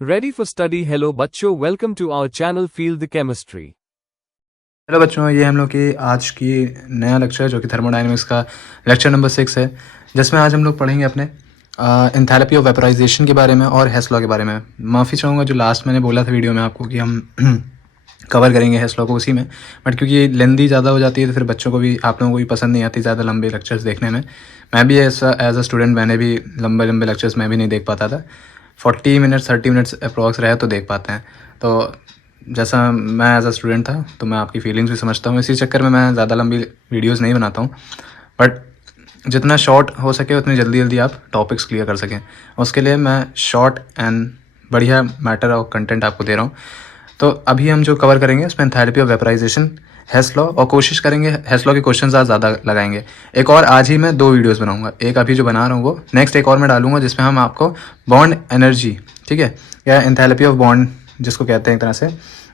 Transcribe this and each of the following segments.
Ready for study? Hello बच्चों, welcome to our channel Feel the Chemistry। Hello बच्चों, ये हम लोग की आज की नया लेक्चर है जो कि थर्मोडायनेमिक्स का लेक्चर नंबर 6 है, जिसमें आज हम लोग पढ़ेंगे अपने एंथैल्पी ऑफ वेपराइजेशन के बारे में और हेस लॉ के बारे में। माफ़ी चाहूँगा जो लास्ट मैंने बोला था वीडियो में आपको कि हम कवर करेंगे हेस लॉ को उसी में, बट क्योंकि लेंदी ज़्यादा हो जाती है तो फिर बच्चों को भी, आप लोगों को भी पसंद नहीं आती ज़्यादा लंबे लेक्चर्स देखने में। मैं भी एज अ स्टूडेंट मैंने भी लंबे लंबे लेक्चर्स मैं भी नहीं देख पाता था। 40 मिनट्स 30 मिनट्स अप्रॉक्स रहे तो देख पाते हैं। तो जैसा मैं एज अ स्टूडेंट था तो मैं आपकी फीलिंग्स भी समझता हूँ, इसी चक्कर में मैं ज़्यादा लंबी वीडियोस नहीं बनाता हूँ, बट जितना शॉर्ट हो सके उतनी जल्दी जल्दी आप टॉपिक्स क्लियर कर सकें, उसके लिए मैं शॉर्ट एंड बढ़िया मैटर और कंटेंट आपको दे रहा हूँ। तो अभी हम जो कवर करेंगे उसमें एंथैल्पी ऑफ वेपराइजेशन, हेस लॉ, और कोशिश करेंगे हेस लॉ के क्वेश्चंस आज ज़्यादा लगाएंगे। एक और आज ही मैं 2 वीडियोस बनाऊंगा, एक अभी जो बना रहा हूँ वो नेक्स्ट एक और मैं डालूंगा जिसमें हम आपको बॉन्ड एनर्जी, ठीक है, या एंथैल्पी ऑफ बॉन्ड जिसको कहते हैं एक तरह से,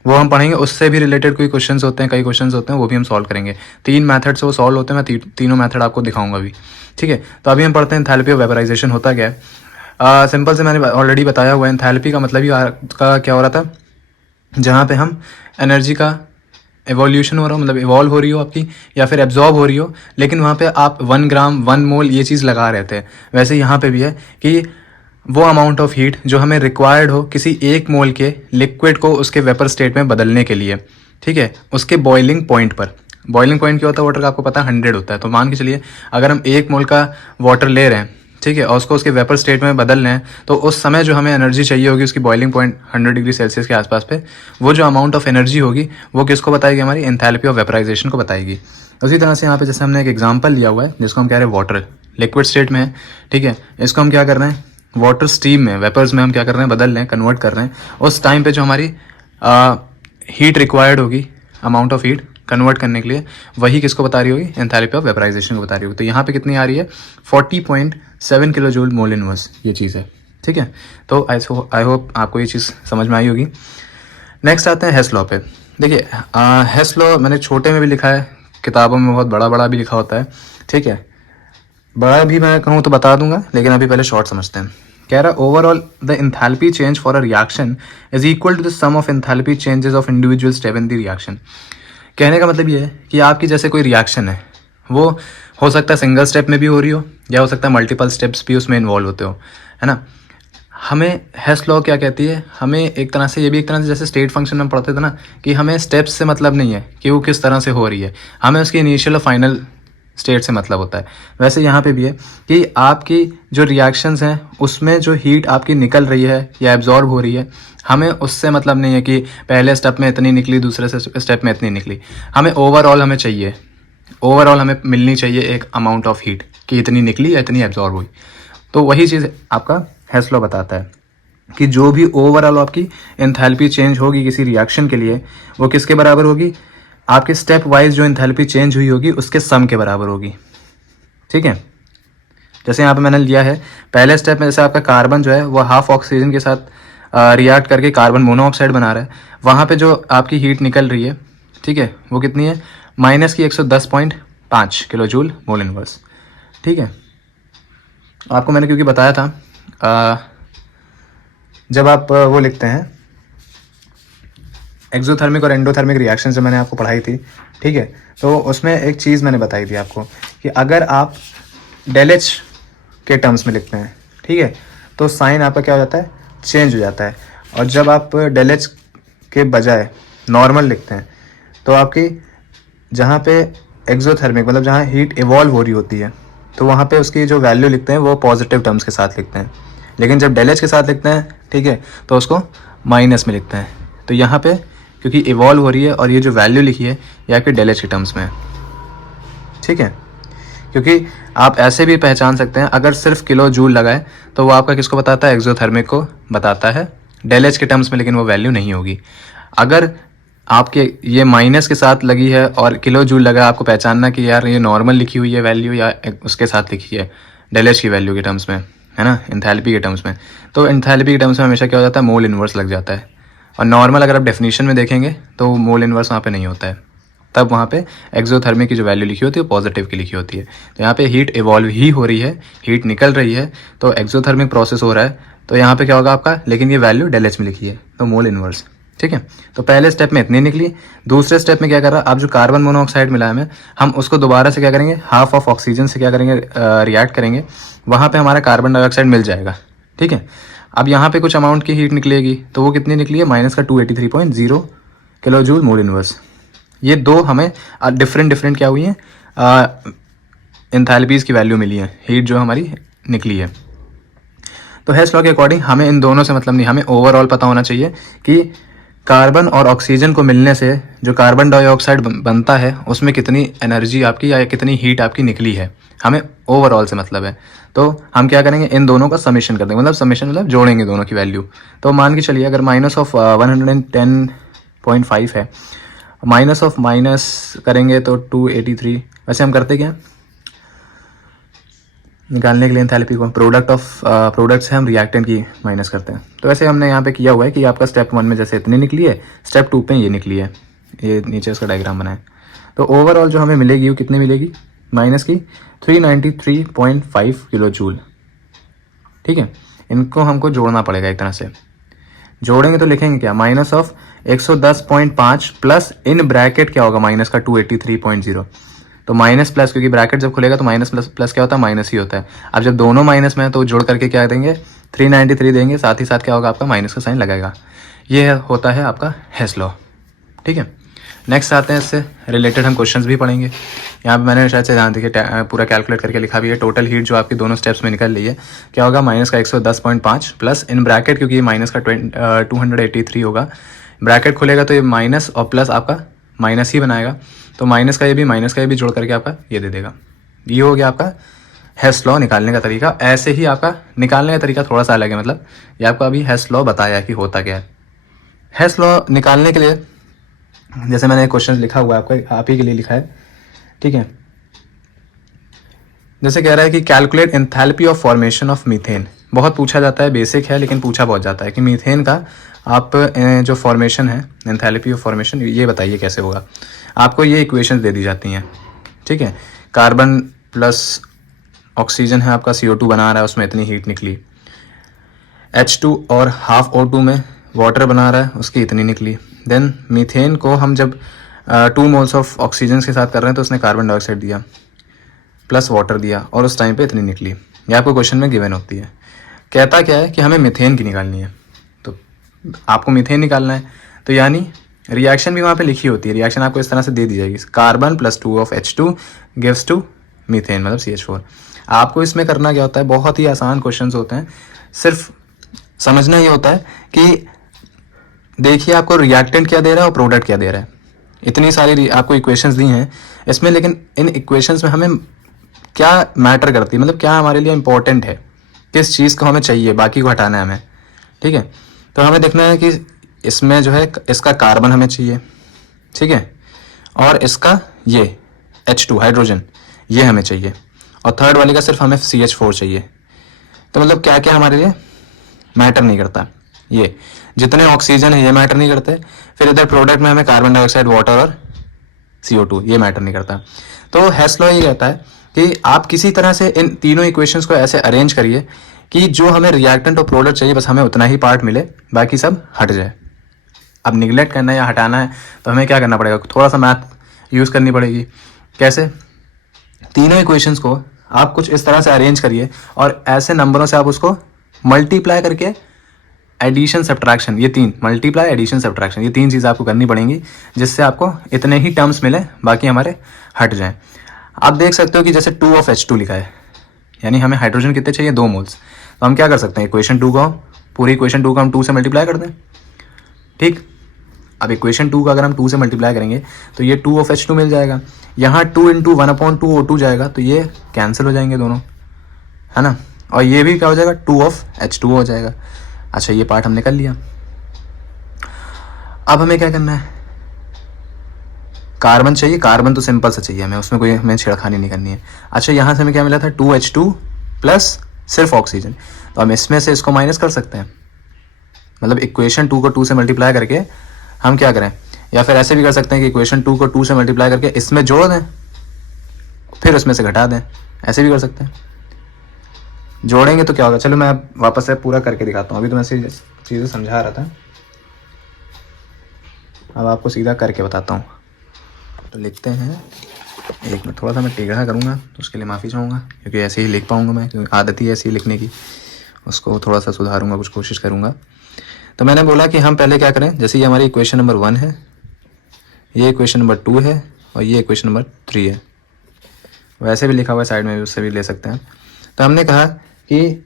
वो हम पढ़ेंगे। उससे भी रिलेटेड कोई क्वेश्चंस होते हैं, कई क्वेश्चंस होते हैं, वो भी हम सॉल्व करेंगे। 3 मेथड से वो सॉल्व होते हैं, मैं तीनों मेथड आपको दिखाऊंगा अभी, ठीक है। तो अभी हम पढ़ते हैं एंथैल्पी ऑफ वेपराइजेशन होता क्या है। सिंपल से मैंने ऑलरेडी बताया हुआ है, एंथैल्पी का मतलब ही का क्या हो रहा था, जहाँ पे हम एनर्जी का एवोल्यूशन हो रहा हो, मतलब इवॉल्व हो रही हो आपकी, या फिर एब्जॉर्ब हो रही हो, लेकिन वहाँ पे आप 1 ग्राम 1 मोल ये चीज़ लगा रहे थे। वैसे यहाँ पे भी है कि वो अमाउंट ऑफ हीट जो हमें रिक्वायर्ड हो किसी 1 मोल के लिक्विड को उसके वेपर स्टेट में बदलने के लिए, ठीक है, उसके बॉइलिंग पॉइंट पर। बॉइलिंग पॉइंट क्या होता है वाटर का, आपको पता है 100 होता है। तो मान के चलिए अगर हम 1 मोल का वाटर ले रहे हैं, ठीक है, और उसको उसके वेपर स्टेट में बदल रहे हैं, तो उस समय जो हमें एनर्जी चाहिए होगी उसकी बॉइलिंग पॉइंट 100 डिग्री सेल्सियस के आसपास पे, वो जो अमाउंट ऑफ एनर्जी होगी वो किसको बताएगी, हमारी एंथैल्पी ऑफ वेपराइजेशन को बताएगी। उसी तरह से यहाँ पे जैसे हमने एक एग्जांपल लिया हुआ है जिसको हम कह रहे हैं वाटर लिक्विड स्टेट में है, ठीक है, इसको हम क्या कर रहे हैं, वाटर स्टीम में, वेपर्स में हम क्या कर रहे हैं, बदल रहे हैं, कन्वर्ट कर रहे हैं। उस टाइम पे जो हमारी हीट रिक्वायर्ड होगी, अमाउंट ऑफ हीट कन्वर्ट करने के लिए, वही किसको बता रही होगी, एंथैल्पी ऑफ वेपराइजेशन को बता रही होगी। तो यहाँ पे कितनी आ रही है, 40.7 किलो जूल मोल इनवर्स ये चीज़ है, ठीक है। तो आई होप आपको ये चीज़ समझ में आई होगी। नेक्स्ट आते हैं हेस लॉ पे। देखिए हेस लॉ मैंने छोटे में भी लिखा है, किताबों में बहुत बड़ा बड़ा भी लिखा होता है, ठीक है। बड़ा भी मैं कहूँ तो बता दूंगा, लेकिन अभी पहले शॉर्ट समझते हैं। कह रहा overall the enthalpy change for a reaction is equal to the sum of enthalpy changes of individual step in the reaction. कहने का मतलब ये है कि आपकी जैसे कोई रिएक्शन है, वो हो सकता है सिंगल स्टेप में भी हो रही हो, या हो सकता है मल्टीपल स्टेप्स भी उसमें इन्वॉल्व होते हो, है ना। हमें हेस लॉ क्या कहती है, हमें एक तरह से, ये भी एक तरह से जैसे स्टेट फंक्शन में पढ़ते थे ना, कि हमें स्टेप्स से मतलब नहीं है कि वो किस तरह से हो रही है, हमें उसकी इनिशियल और फाइनल स्टेट से मतलब होता है। वैसे यहाँ पे भी है कि आपकी जो रिएक्शंस हैं उसमें जो हीट आपकी निकल रही है या एब्जॉर्ब हो रही है, हमें उससे मतलब नहीं है कि पहले स्टेप में इतनी निकली, दूसरे स्टेप में इतनी निकली। हमें ओवरऑल हमें चाहिए, ओवरऑल हमें मिलनी चाहिए एक अमाउंट ऑफ हीट कि इतनी निकली या इतनी एब्जॉर्ब हुई। तो वही चीज़ आपका हेस लॉ बताता है कि जो भी ओवरऑल आपकी एंथैल्पी चेंज होगी किसी रिएक्शन के लिए, वो किसके बराबर होगी, आपके स्टेप वाइज जो एंथैल्पी चेंज हुई होगी उसके सम के बराबर होगी, ठीक है। जैसे यहाँ पे मैंने लिया है पहले स्टेप में, जैसे आपका कार्बन जो है वो हाफ ऑक्सीजन के साथ रिएक्ट करके कार्बन मोनोऑक्साइड बना रहा है, वहाँ पे जो आपकी हीट निकल रही है, ठीक है, वो कितनी है, माइनस की 110.5 किलो जूल मोल इनवर्स, ठीक है। आपको मैंने क्योंकि बताया था जब आप वो लिखते हैं एक्सोथर्मिक और एंडोथर्मिक रिएक्शन जो मैंने आपको पढ़ाई थी, ठीक है, तो उसमें एक चीज़ मैंने बताई थी आपको कि अगर आप डेल एच के टर्म्स में लिखते हैं, ठीक है, तो साइन आपका क्या हो जाता है, चेंज हो जाता है। और जब आप डेल एच के बजाय नॉर्मल लिखते हैं तो आपकी जहाँ पे एक्सोथर्मिक मतलब जहाँ हीट इवॉल्व हो रही होती है, तो वहाँ पे उसकी जो वैल्यू लिखते हैं वो पॉजिटिव टर्म्स के साथ लिखते हैं, लेकिन जब डेल एच के साथ लिखते हैं, ठीक है, तो उसको माइनस में लिखते हैं। तो यहाँ पे क्योंकि इवॉल्व हो रही है और ये जो वैल्यू लिखी है ये आपके डेल एच के टर्म्स में है, ठीक है। क्योंकि आप ऐसे भी पहचान सकते हैं, अगर सिर्फ किलो जूल लगाए तो वो आपका किसको बताता है, एक्सोथर्मिक को बताता है डेल एच के टर्म्स में, लेकिन वो वैल्यू नहीं होगी। अगर आपके ये माइनस के साथ लगी है और किलो जूल लगा, आपको पहचानना कि यार ये नॉर्मल लिखी हुई है वैल्यू या उसके साथ लिखी है डेल एच की वैल्यू के टर्म्स में, है ना, एंथैल्पी के टर्म्स में। तो एंथैल्पी के टर्म्स में हमेशा क्या हो जाता है, मोल इन्वर्स लग जाता है। और नॉर्मल अगर आप डेफिनेशन में देखेंगे तो मोल इन्वर्स वहाँ पे नहीं होता है, तब वहाँ पे एक्सोथर्मिक की जो वैल्यू लिखी होती है वो पॉजिटिव की लिखी होती है। तो यहाँ पे हीट इवॉल्व ही हो रही है, हीट निकल रही है, तो एक्सोथर्मिक प्रोसेस हो रहा है, तो यहाँ पे क्या होगा आपका, लेकिन ये वैल्यू डेल एच में लिखी है तो मोल इनवर्स, ठीक है। तो पहले स्टेप में इतनी निकली, दूसरे स्टेप में क्या कर रहा है, अब जो कार्बन मोनोऑक्साइड मिला है हमें, हम उसको दोबारा से क्या करेंगे, हाफ ऑफ ऑक्सीजन से क्या करेंगे, रिएक्ट करेंगे, वहाँ पे हमारा कार्बन डाइऑक्साइड मिल जाएगा, ठीक है। अब यहाँ पे कुछ अमाउंट की हीट निकलेगी, तो वो कितनी निकली है, माइनस का 283.0 किलो जूल मोल इनवर्स। ये दो हमें डिफरेंट क्या हुई हैं, एंथैल्पीज़ की वैल्यू मिली है, हीट जो हमारी निकली है। तो हेस लॉ के अकॉर्डिंग हमें इन दोनों से मतलब नहीं, हमें ओवरऑल पता होना चाहिए कि कार्बन और ऑक्सीजन को मिलने से जो कार्बन डाइऑक्साइड बनता है उसमें कितनी एनर्जी आपकी या कितनी हीट आपकी निकली है, हमें ओवरऑल से मतलब है। तो हम क्या करेंगे, इन दोनों का समेशन कर देंगे, मतलब समेशन मतलब जोड़ेंगे दोनों की वैल्यू। तो मान के चलिए अगर माइनस ऑफ 110.5 है, माइनस ऑफ माइनस करेंगे तो 283, वैसे हम करते क्या, निकालने के लिए एंथैल्पी को प्रोडक्ट से हम रिएक्टेंट की माइनस करते हैं। तो वैसे हमने यहाँ पे किया हुआ है कि आपका स्टेप 1 में जैसे इतनी निकली है, स्टेप 2 पे ये निकली है, ये नीचे उसका डायग्राम बनाए। तो ओवरऑल जो हमें मिलेगी वो कितनी मिलेगी, माइनस की 393.5 किलो जूल, ठीक है। इनको हमको जोड़ना पड़ेगा एक तरह से, जोड़ेंगे तो लिखेंगे क्या, minus of 110.5 plus in bracket क्या होगा, माइनस का 283.0। तो माइनस प्लस, क्योंकि ब्रैकेट जब खुलेगा तो माइनस प्लस प्लस क्या होता है, माइनस ही होता है। अब जब दोनों माइनस में है तो जोड़ करके क्या देंगे, 393 देंगे, साथ ही साथ क्या होगा आपका, माइनस का साइन लगेगा। ये होता है आपका हेस लॉ, ठीक है। नेक्स्ट आते हैं, इससे रिलेटेड हम क्वेश्चंस भी पढ़ेंगे। यहाँ पे मैंने शायद से ध्यान देखिए पूरा कैलकुलेट करके लिखा भी है, टोटल हीट जो आपकी दोनों स्टेप्स में निकल रही है क्या होगा, माइनस का 110.5 प्लस इन ब्रैकेट, क्योंकि ये माइनस का 283 होगा, ब्रैकेट खुलेगा तो ये माइनस और प्लस आपका माइनस ही बनाएगा, तो माइनस का ये भी जोड़ करके आपका ये दे देगा। ये हो गया आपका हेस लॉ निकालने का तरीका। ऐसे ही आपका निकालने का तरीका थोड़ा सा अलग है, मतलब ये आपको अभी हेस लॉ बताया कि होता क्या है। हेस लॉ निकालने के लिए जैसे मैंने क्वेश्चन लिखा हुआ है आपको, आप ही के लिए लिखा है, ठीक है। जैसे कह रहा है कि calculate enthalpy of formation of methane, बहुत पूछा जाता है, बेसिक है लेकिन पूछा बहुत जाता है कि मीथेन का आप जो फॉर्मेशन है, एंथैल्पी ऑफ फॉर्मेशन, ये बताइए कैसे होगा। आपको ये इक्वेशंस दे दी जाती हैं, ठीक है। कार्बन प्लस ऑक्सीजन है आपका, CO2 बना रहा है, उसमें इतनी हीट निकली। H2 और हाफ O2 में वाटर बना रहा है, उसकी इतनी निकली। देन मीथेन को हम जब 2 मोल्स ऑफ ऑक्सीजन के साथ कर रहे हैं तो उसने कार्बन डाइऑक्साइड दिया प्लस वाटर दिया और उस टाइम पे इतनी निकली। ये आपको क्वेश्चन में गिवन होती है। कहता क्या है कि हमें मीथेन की निकालनी है, तो आपको मीथेन निकालना है, तो यानी रिएक्शन भी वहाँ पे लिखी होती है, रिएक्शन आपको इस तरह से दे दी जाएगी, carbon plus 2 of H2 gives to methane, मतलब CH4। आपको इसमें करना क्या होता है, बहुत ही आसान क्वेश्चंस होते हैं, सिर्फ समझना ये होता है कि देखिए आपको रिएक्टेंट क्या दे रहा है और प्रोडक्ट क्या दे रहा है। इतनी सारी आपको इक्वेशंस दी हैं इसमें, लेकिन इन इक्वेशंस में हमें क्या मैटर करती है, मतलब क्या हमारे लिए इंपॉर्टेंट है, किस चीज़ को हमें चाहिए, बाकी को हटाना है हमें, ठीक है। तो हमें देखना है कि इसमें जो है इसका कार्बन हमें चाहिए, ठीक है, और इसका ये H2 हाइड्रोजन ये हमें चाहिए, और थर्ड वाली का सिर्फ हमें CH4 चाहिए। तो मतलब क्या क्या हमारे लिए मैटर नहीं करता, ये जितने ऑक्सीजन है ये मैटर नहीं करते, फिर इधर प्रोडक्ट में हमें कार्बन डाइऑक्साइड, वाटर और CO2 ये मैटर नहीं करता। तो हेस लॉ ये रहता है कि आप किसी तरह से इन तीनों इक्वेशंस को ऐसे अरेंज करिए कि जो हमें रिएक्टेंट और प्रोडक्ट चाहिए बस हमें उतना ही पार्ट मिले, बाकी सब हट जाए। अब निगलेक्ट करना है या हटाना है तो हमें क्या करना पड़ेगा, थोड़ा सा मैथ यूज़ करनी पड़ेगी। कैसे, तीनों इक्वेशंस को आप कुछ इस तरह से अरेंज करिए और ऐसे नंबरों से आप उसको मल्टीप्लाई करके एडिशन सब्ट्रैक्शन, ये तीन मल्टीप्लाई एडिशन सब्ट्रैक्शन, ये तीन चीज़ आपको करनी पड़ेंगी जिससे आपको इतने ही टर्म्स मिले, बाकी हमारे हट जाएं। आप देख सकते हो कि जैसे 2 ऑफ H2 लिखा है, यानी हमें हाइड्रोजन कितने चाहिए, 2 मोल्स। तो हम क्या कर सकते हैं, इक्वेशन 2 को पूरी इक्वेशन 2 को हम 2 से मल्टीप्लाई कर दें, ठीक। अब इक्वेशन 2 का अगर हम 2 से मल्टीप्लाई करेंगे तो ये 2 ऑफ H2 मिल जाएगा, यहाँ 2 इंटू 1/2 O2 जाएगा, तो ये कैंसिल हो जाएंगे दोनों, है ना, और ये भी क्या हो जाएगा, 2 ऑफ H2 हो जाएगा। अच्छा, ये पार्ट हमने कर लिया। अब हमें क्या करना है, कार्बन चाहिए, कार्बन तो सिंपल सा चाहिए हमें, उसमें कोई हमें छेड़खानी नहीं करनी है। अच्छा, यहाँ से हमें क्या मिला था, 2H2 प्लस सिर्फ ऑक्सीजन, तो हम इसमें से इसको माइनस कर सकते हैं, मतलब इक्वेशन 2 को 2 से मल्टीप्लाई करके हम क्या करें, या फिर ऐसे भी कर सकते हैं कि इक्वेशन 2 को 2 से मल्टीप्लाई करके इसमें जोड़ दें फिर उसमें से घटा दें, ऐसे भी कर सकते हैं। जोड़ेंगे तो क्या होगा, चलो मैं अब वापस से पूरा करके दिखाता हूँ। अभी तो मैं चीज़ें समझा रहा था, अब आपको सीधा करके बताता हूँ। तो लिखते हैं, एक मिनट, थोड़ा सा मैं टेढ़ा करूँगा तो उसके लिए माफ़ी चाहूँगा, क्योंकि ऐसे ही लिख पाऊँगा मैं, क्योंकि आदत ही ऐसी लिखने की। उसको थोड़ा सा सुधारूँगा, कुछ कोशिश करूँगा। तो मैंने बोला कि हम पहले क्या करें, जैसे ये हमारी इक्वेशन नंबर 1 है, ये इक्वेशन नंबर 2 है और ये इक्वेशन नंबर 3 है। वैसे भी लिखा हुआ है साइड में भी, उससे भी ले सकते हैं। तो हमने कहा कि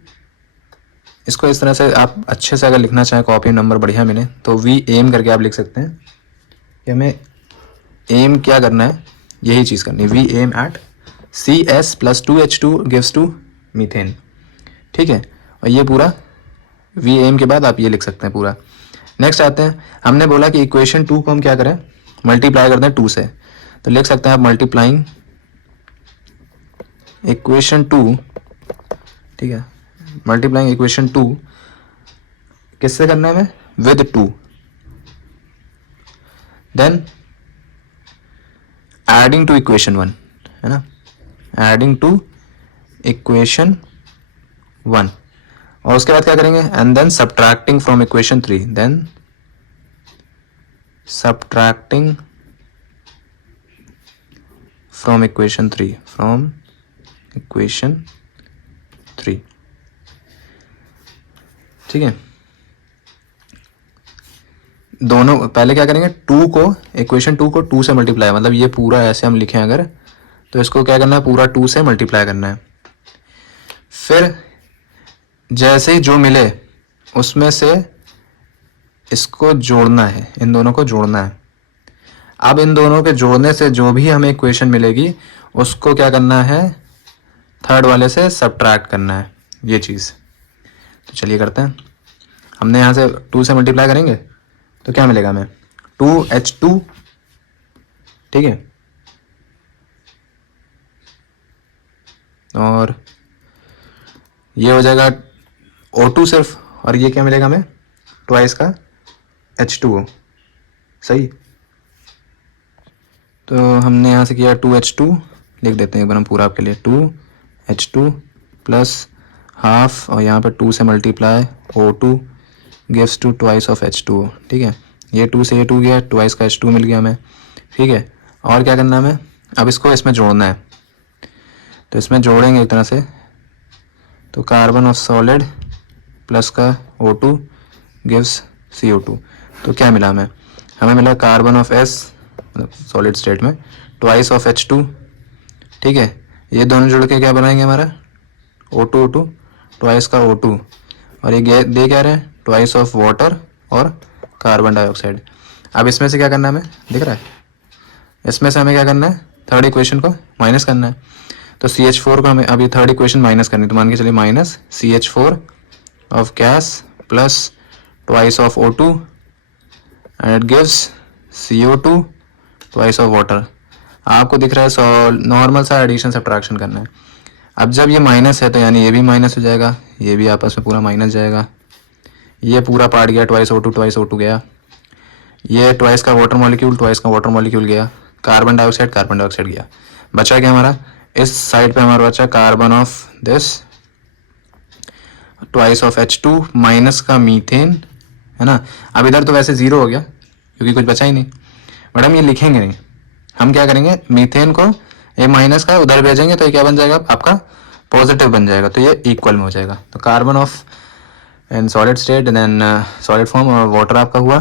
इसको इस तरह से आप अच्छे से अगर लिखना चाहें, कॉपी नंबर बढ़िया मिले, तो वी एम करके आप लिख सकते हैं कि हमें एम क्या करना है, यही चीज़ करनी है। We aim at CS + 2H2 gives to methane, ठीक है। और ये पूरा वी एम के बाद आप ये लिख सकते हैं पूरा। नेक्स्ट आते हैं, हमने बोला कि इक्वेशन 2 को हम क्या करें, मल्टीप्लाई करते हैं 2 से। तो लिख सकते हैं आप मल्टीप्लाइंग इक्वेशन 2, ठीक है, मल्टीप्लाइंग इक्वेशन 2 किससे करना है हमें, with 2, then adding to equation 1, है ना, एडिंग टू इक्वेशन 1। और उसके बाद क्या करेंगे, and then subtracting from equation 3, then subtracting from equation 3, from equation 3, ठीक है। दोनों पहले क्या करेंगे, 2 को, इक्वेशन 2 को 2 से मल्टीप्लाई, मतलब ये पूरा ऐसे हम लिखें अगर, तो इसको क्या करना है, पूरा 2 से मल्टीप्लाई करना है। फिर जैसे ही जो मिले उसमें से इसको जोड़ना है, इन दोनों को जोड़ना है। अब इन दोनों के जोड़ने से जो भी हमें इक्वेशन मिलेगी उसको क्या करना है, थर्ड वाले से सब्ट्रैक्ट करना है, ये चीज़। तो चलिए करते हैं। हमने यहाँ से 2 से मल्टीप्लाई करेंगे तो क्या मिलेगा हमें, 2H2, ठीक है, और ये हो जाएगा O2 सिर्फ, और ये क्या मिलेगा हमें, ट्वाइस का H2O, सही। तो हमने यहाँ से किया 2H2, लिख देते हैं एक बार हम पूरा आपके लिए, 2H2 प्लस हाफ, और यहाँ पर 2 से multiply O2 gives to twice of H2O, ठीक है। ये 2 से ये 2 गया, ट्वाइस का H2 मिल गया हमें, ठीक है। और क्या करना है हमें, अब इसको इसमें जोड़ना है। तो इसमें जोड़ेंगे एक तरह से, तो कार्बन ऑफ सॉलिड प्लस का O2 गिव्स CO2। तो क्या मिला हमें, हमें मिला कार्बन ऑफ S, मतलब सॉलिड स्टेट में, ट्वाइस ऑफ H2, ठीक है। ये दोनों जुड़ के क्या बनाएंगे हमारा, O2 ट्वाइस का O2, और ये दे क्या रहे हैं, ट्वाइस ऑफ वाटर और कार्बन डाइऑक्साइड। अब इसमें से क्या करना है हमें, दिख रहा है, इसमें से हमें क्या करना है, थर्ड इक्वेशन को माइनस करना है। तो CH4 को हमें अभी थर्ड इक्वेशन माइनस करनी है, तो मान के चलिए minus CH4 of gas plus twice of O2 and it gives CO2 twice of water. आपको दिख रहा है नॉर्मल सा एडिशन सब्ट्रैक्शन करना है। अब जब ये माइनस है तो यानी ये भी माइनस हो जाएगा, ये भी आपस में पूरा माइनस जाएगा, ये पूरा पार्ट गया, ट्वाइस O2 गया, ये ट्वाइस का वाटर मॉलिक्यूल, ट्वाइस का वाटर मॉलिक्यूल गया, कार्बन डाइऑक्साइड गया। बचा क्या हमारा, इस साइड पे हमारा बचा carbon of this twice of H2 minus का मीथेन, है ना। अब इधर तो वैसे 0 हो गया क्योंकि कुछ बचा ही नहीं, बट हम ये लिखेंगे नहीं, हम क्या करेंगे, मीथेन को ये माइनस का उधर भेजेंगे तो ये क्या बन जाएगा आपका, पॉजिटिव बन जाएगा, तो ये इक्वल में हो जाएगा। तो carbon of in solid state, then solid form, और वाटर आपका हुआ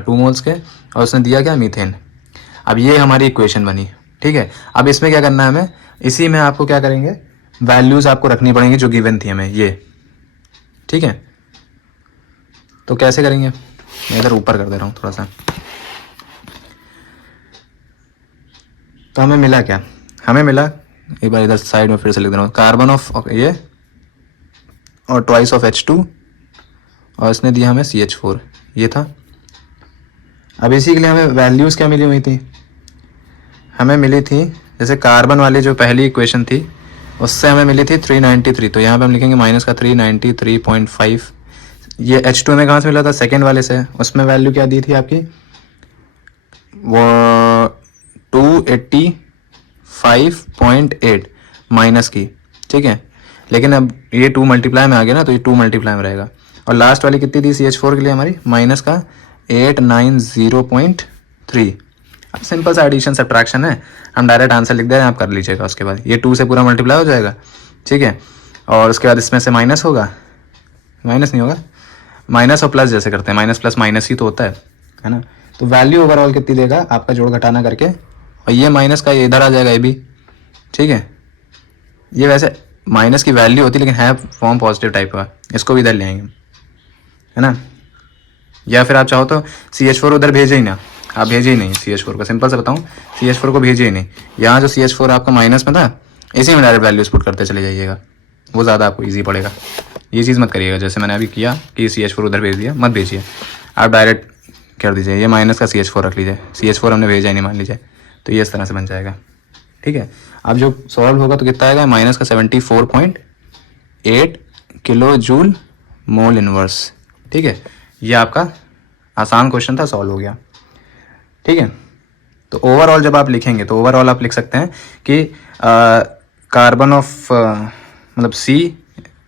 2 मोल्स के, और उसने दिया क्या, मीथेन। अब ये हमारी इक्वेशन बनी, ठीक है। अब इसमें क्या करना है हमें, इसी में आपको क्या करेंगे, वैल्यूज आपको रखनी पड़ेंगी जो गिवन थी हमें, ये, ठीक है। तो कैसे करेंगे, मैं इधर ऊपर कर दे रहा हूँ थोड़ा सा। तो हमें मिला क्या, हमें मिला, एक बार इधर साइड में फिर से लिख दे रहा हूँ, कार्बन ऑफ ये और ट्वाइस ऑफ H2, और इसने दिया हमें CH4, ये था। अब इसी के लिए हमें वैल्यूज़ क्या मिली हुई थी, हमें मिली थी, जैसे कार्बन वाली जो पहली इक्वेशन थी उससे हमें मिली थी 393, तो यहाँ पे हम लिखेंगे माइनस का 393.5। ये H2 में कहाँ से मिला था, सेकेंड वाले से, उसमें वैल्यू क्या दी थी आपकी, वो 285.8 माइनस की, ठीक है। लेकिन अब ये 2 मल्टीप्लाई में आ गया ना, तो ये 2 मल्टीप्लाई में रहेगा। और लास्ट वाली कितनी थी CH4 के लिए हमारी, माइनस का 890.3। अब सिंपल सा एडिशन सब्ट्रैक्शन है, हम डायरेक्ट आंसर लिख दे रहे हैं, आप कर लीजिएगा। उसके बाद ये 2 से पूरा मल्टीप्लाई हो जाएगा, ठीक है। और उसके बाद इसमें से माइनस होगा, माइनस नहीं होगा, माइनस और प्लस जैसे करते हैं, माइनस प्लस माइनस ही तो होता है ना। तो वैल्यू ओवरऑल कितनी देगा आपका जोड़ घटाना करके, और ये माइनस का ये इधर आ जाएगा ये भी, ठीक है। ये वैसे माइनस की वैल्यू होती है लेकिन है फॉर्म पॉजिटिव टाइप का, इसको भी इधर ले आएंगे, है ना। या फिर आप चाहो तो CH4 उधर भेजे ही ना, आप भेजे ही नहीं CH4 को, सिंपल से बताऊँ, CH4 को भेजे ही नहीं। यहाँ जो CH4 आपका माइनस में था, इसी में डायरेक्ट वैल्यूज पुट करते चले जाइएगा, वो ज़्यादा आपको ईजी पड़ेगा। ये चीज़ मत करिएगा जैसे मैंने अभी किया कि CH4 उधर भेज दिया, मत भेजिए, आप डायरेक्ट कर दीजिए। ये माइनस का CH4 रख लीजिए, CH4 हमने भेजा ही नहीं मान लीजिए, तो ये इस तरह से बन जाएगा, ठीक है। अब जो सॉल्व होगा तो कितना आएगा, माइनस का 74.8 किलो जूल मोल इनवर्स, ठीक है। ये आपका आसान क्वेश्चन था, सॉल्व हो गया, ठीक है। तो ओवरऑल जब आप लिखेंगे तो ओवरऑल आप लिख सकते हैं कि कार्बन ऑफ मतलब C,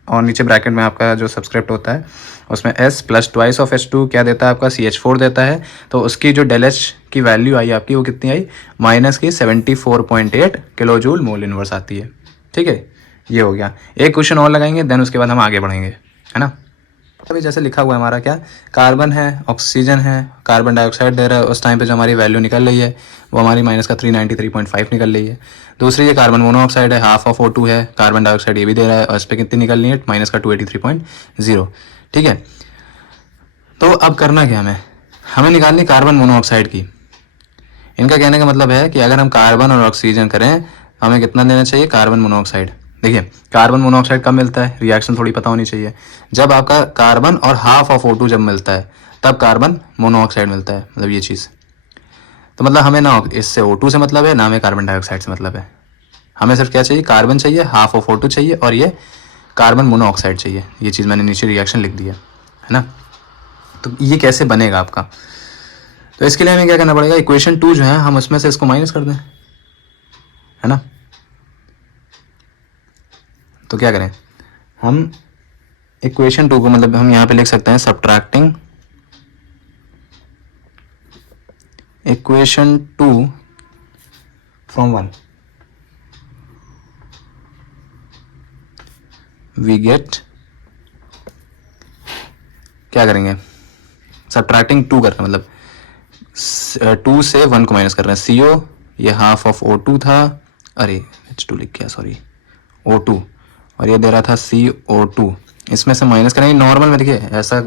और नीचे ब्रैकेट में आपका जो सबस्क्रिप्ट होता है उसमें S plus twice of H2 क्या देता है आपका, CH4 देता है। तो उसकी जो डेल H की वैल्यू आई आपकी वो कितनी आई, माइनस की 74.8 किलो जूल मोल इनवर्स आती है, ठीक है। ये हो गया। एक क्वेश्चन और लगाएंगे, देन उसके बाद हम आगे बढ़ेंगे, है ना। अभी जैसे लिखा हुआ है हमारा क्या, कार्बन है, ऑक्सीजन है, कार्बन डाइऑक्साइड दे रहा है, उस टाइम पे जो हमारी वैल्यू निकल रही है वो हमारी माइनस का 393.5 निकल रही है। दूसरी ये कार्बन मोनोऑक्साइड है, हाफ ऑफ O2 है, कार्बन डाइऑक्साइड ये भी दे रहा है, और इस पर कितनी निकल रही है, माइनस का 283.0, ठीक है। तो अब करना क्या, हमें निकालनी कार्बन मोनोऑक्साइड की। इनका कहने का मतलब है कि अगर हम कार्बन और ऑक्सीजन करें हमें कितना देना चाहिए, कार्बन मोनोऑक्साइड। देखिए कार्बन मोनोऑक्साइड कब मिलता है, रिएक्शन थोड़ी पता होनी चाहिए, जब आपका कार्बन और हाफ ऑफ O2 जब मिलता है तब कार्बन मोनोऑक्साइड मिलता है, मतलब ये चीज़। तो मतलब हमें ना इससे O2 से मतलब है, ना हमें कार्बन डाइऑक्साइड से मतलब है, हमें सिर्फ क्या चाहिए, कार्बन चाहिए, हाफ ऑफ O2 चाहिए, और ये कार्बन मोनोऑक्साइड चाहिए। ये चीज़ मैंने नीचे रिएक्शन लिख दी है ना। तो ये कैसे बनेगा आपका, तो इसके लिए हमें क्या करना पड़ेगा, इक्वेशन 2 जो है हम उसमें से इसको माइनस कर दें, है ना। तो क्या करें हम, इक्वेशन 2 को मतलब हम यहाँ पे लिख सकते हैं subtracting equation 2 from 1 we get, क्या करेंगे, सब्ट्रैक्टिंग 2 कर रहे हैं, मतलब 2 से 1 को माइनस कर रहे हैं। CO ये हाफ ऑफ O2 था, अरे H2 लिख गया, सॉरी, O2, और ये दे रहा था CO2, इसमें से माइनस करेंगे। नॉर्मल में देखिए ऐसा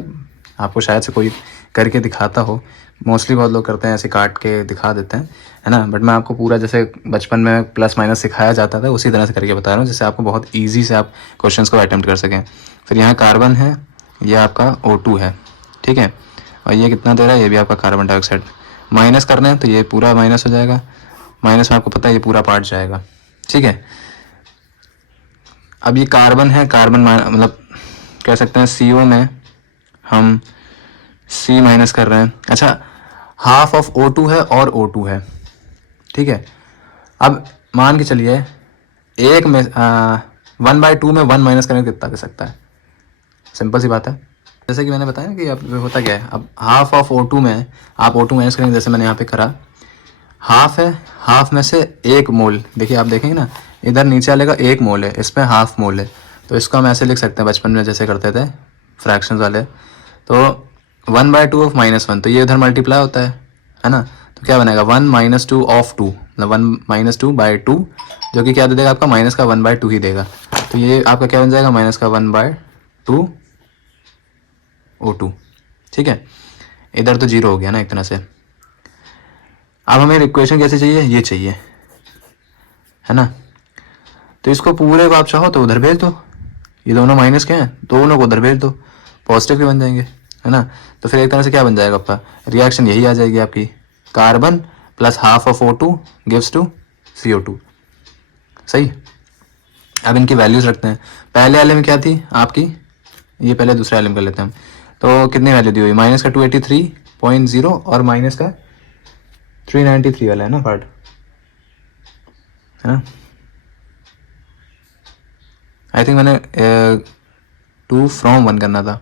आपको शायद से कोई करके दिखाता हो, मोस्टली बहुत लोग करते हैं ऐसे काट के दिखा देते हैं, है ना। बट मैं आपको पूरा जैसे बचपन में प्लस माइनस सिखाया जाता था उसी तरह से करके बता रहा हूँ, जिससे आपको बहुत ईजी से आप क्वेश्चंस को अटेम्प्ट कर सकें। फिर यहाँ कार्बन है, ये आपका O2 है, ठीक है, और ये कितना दे रहा है, ये भी आपका कार्बन डाइऑक्साइड। माइनस करना है तो ये पूरा माइनस हो जाएगा, माइनस में आपको पता है ये पूरा पार्ट जाएगा, ठीक है। अब ये कार्बन है, कार्बन मतलब कह सकते हैं CO में हम C माइनस कर रहे हैं। अच्छा, हाफ ऑफ O2 है और O2 है, ठीक है। अब मान के चलिए एक में 1/2 में 1 माइनस करने कितना कर सकता है, सिंपल सी बात है। जैसे कि मैंने बताया ना कि अब होता क्या है, अब हाफ ऑफ O2 में आप O2 माइनस करेंगे, जैसे मैंने यहाँ पे करा, हाफ है, हाफ में से 1 मोल, देखिए आप देखेंगे ना इधर नीचे वाले का 1 मोल है, इसमें हाफ मोल है, तो इसको हम ऐसे लिख सकते हैं, बचपन में जैसे करते थे फ्रैक्शंस वाले। तो 1/2 ऑफ -1, तो ये इधर मल्टीप्लाई होता है ना। तो क्या बनेगा, 1 - 2 ऑफ 2, मतलब 1 - 2/2, जो कि क्या दे देगा आपका, माइनस का 1/2 ही देगा। तो ये आपका क्या बन जाएगा, माइनस का 1/2 O2, ठीक है। इधर तो 0 हो गया ना एक तरह से। अब हमें इक्वेशन कैसे चाहिए, ये चाहिए, है ना। तो इसको पूरे को आप चाहो तो उधर भेज दो, ये दोनों माइनस के हैं, दोनों को उधर भेज दो, पॉजिटिव के बन जाएंगे, है ना। तो फिर एक तरह से क्या बन जाएगा आपका, रिएक्शन यही आ जाएगी आपकी, carbon plus half of O2 gives to CO2, सही। अब इनकी वैल्यूज रखते हैं। पहले वाले में क्या थी आपकी, ये पहले दूसरे वाले में कर लेते हैं हम। तो कितनी वैल्यू दी हुई, माइनस का 283.0 और माइनस का 393 वाला है ना पार्ट, है ना। आई थिंक मैंने 2 फ्रॉम 1 करना था,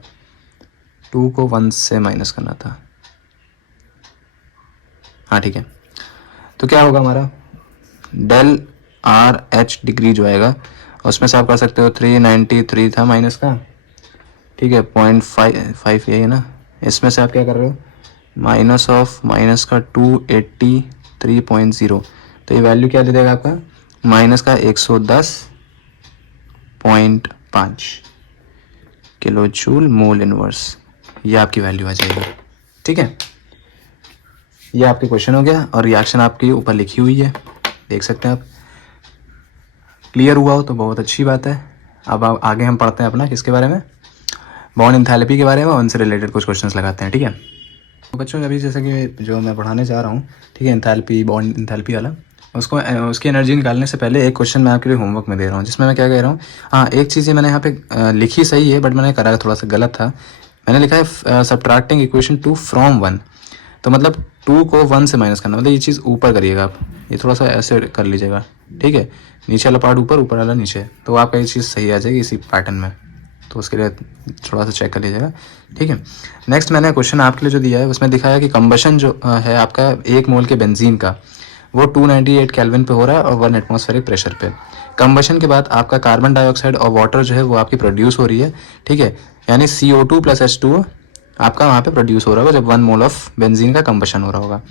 2 को 1 से माइनस करना था। हाँ ठीक है, तो क्या होगा हमारा डेल आर एच डिग्री जो आएगा उसमें से आप कर सकते हो 393 था माइनस का, ठीक है 0.5 यही है ना, इसमें से आप क्या कर रहे हो माइनस ऑफ माइनस का 283.0, तो ये वैल्यू क्या दे देगा आपका माइनस का 110.5 किलो जूल मोल इनवर्स, ये आपकी वैल्यू आ जाएगी। ठीक है, ये आपके क्वेश्चन हो गया और रिएक्शन आपकी ऊपर लिखी हुई है, देख सकते हैं आप। क्लियर हुआ हो तो बहुत अच्छी बात है। अब आगे हम पढ़ते हैं अपना किसके बारे में, बॉन्ड एंथैल्पी के बारे में, उनसे रिलेटेड कुछ क्वेश्चंस लगाते हैं। ठीक है, तो बच्चों अभी जैसे कि जो मैं पढ़ाने जा रहा हूँ, ठीक है, एंथैल्पी बॉन्ड एंथैल्पी वाला, उसकी एनर्जी निकालने से पहले एक क्वेश्चन मैं आपके लिए होमवर्क में दे रहा हूँ, जिसमें मैं क्या कह रहा हूँ, हाँ एक चीज़ ये मैंने यहाँ पे लिखी सही है बट मैंने करा थोड़ा सा गलत था। मैंने लिखा है सबट्रैक्टिंग इक्वेशन 2 फ्रॉम 1, तो मतलब 2 को 1 से माइनस करना, मतलब ये चीज़ ऊपर करिएगा आप, ये थोड़ा सा ऐसे कर लीजिएगा, ठीक है, नीचे वाला पार्ट ऊपर, ऊपर वाला नीचे, तो आपका ये चीज़ सही आ जाएगी इसी पैटर्न में, तो उसके लिए थोड़ा सा चेक कर लीजिएगा। ठीक है, नेक्स्ट मैंने क्वेश्चन आपके लिए जो दिया है उसमें दिखाया कि कंबशन जो है आपका 1 मोल के बेंजीन का वो 298 केल्विन पे हो रहा है और 1 एटमॉस्फेरिक प्रेशर पे। कंबशन के बाद आपका कार्बन डाइऑक्साइड और वाटर जो है वो आपकी प्रोड्यूस हो रही है, ठीक है, यानी CO2 + H2O आपका वहाँ पे प्रोड्यूस हो रहा होगा जब 1 मोल ऑफ बेंजीन का कंबशन हो रहा होगा, है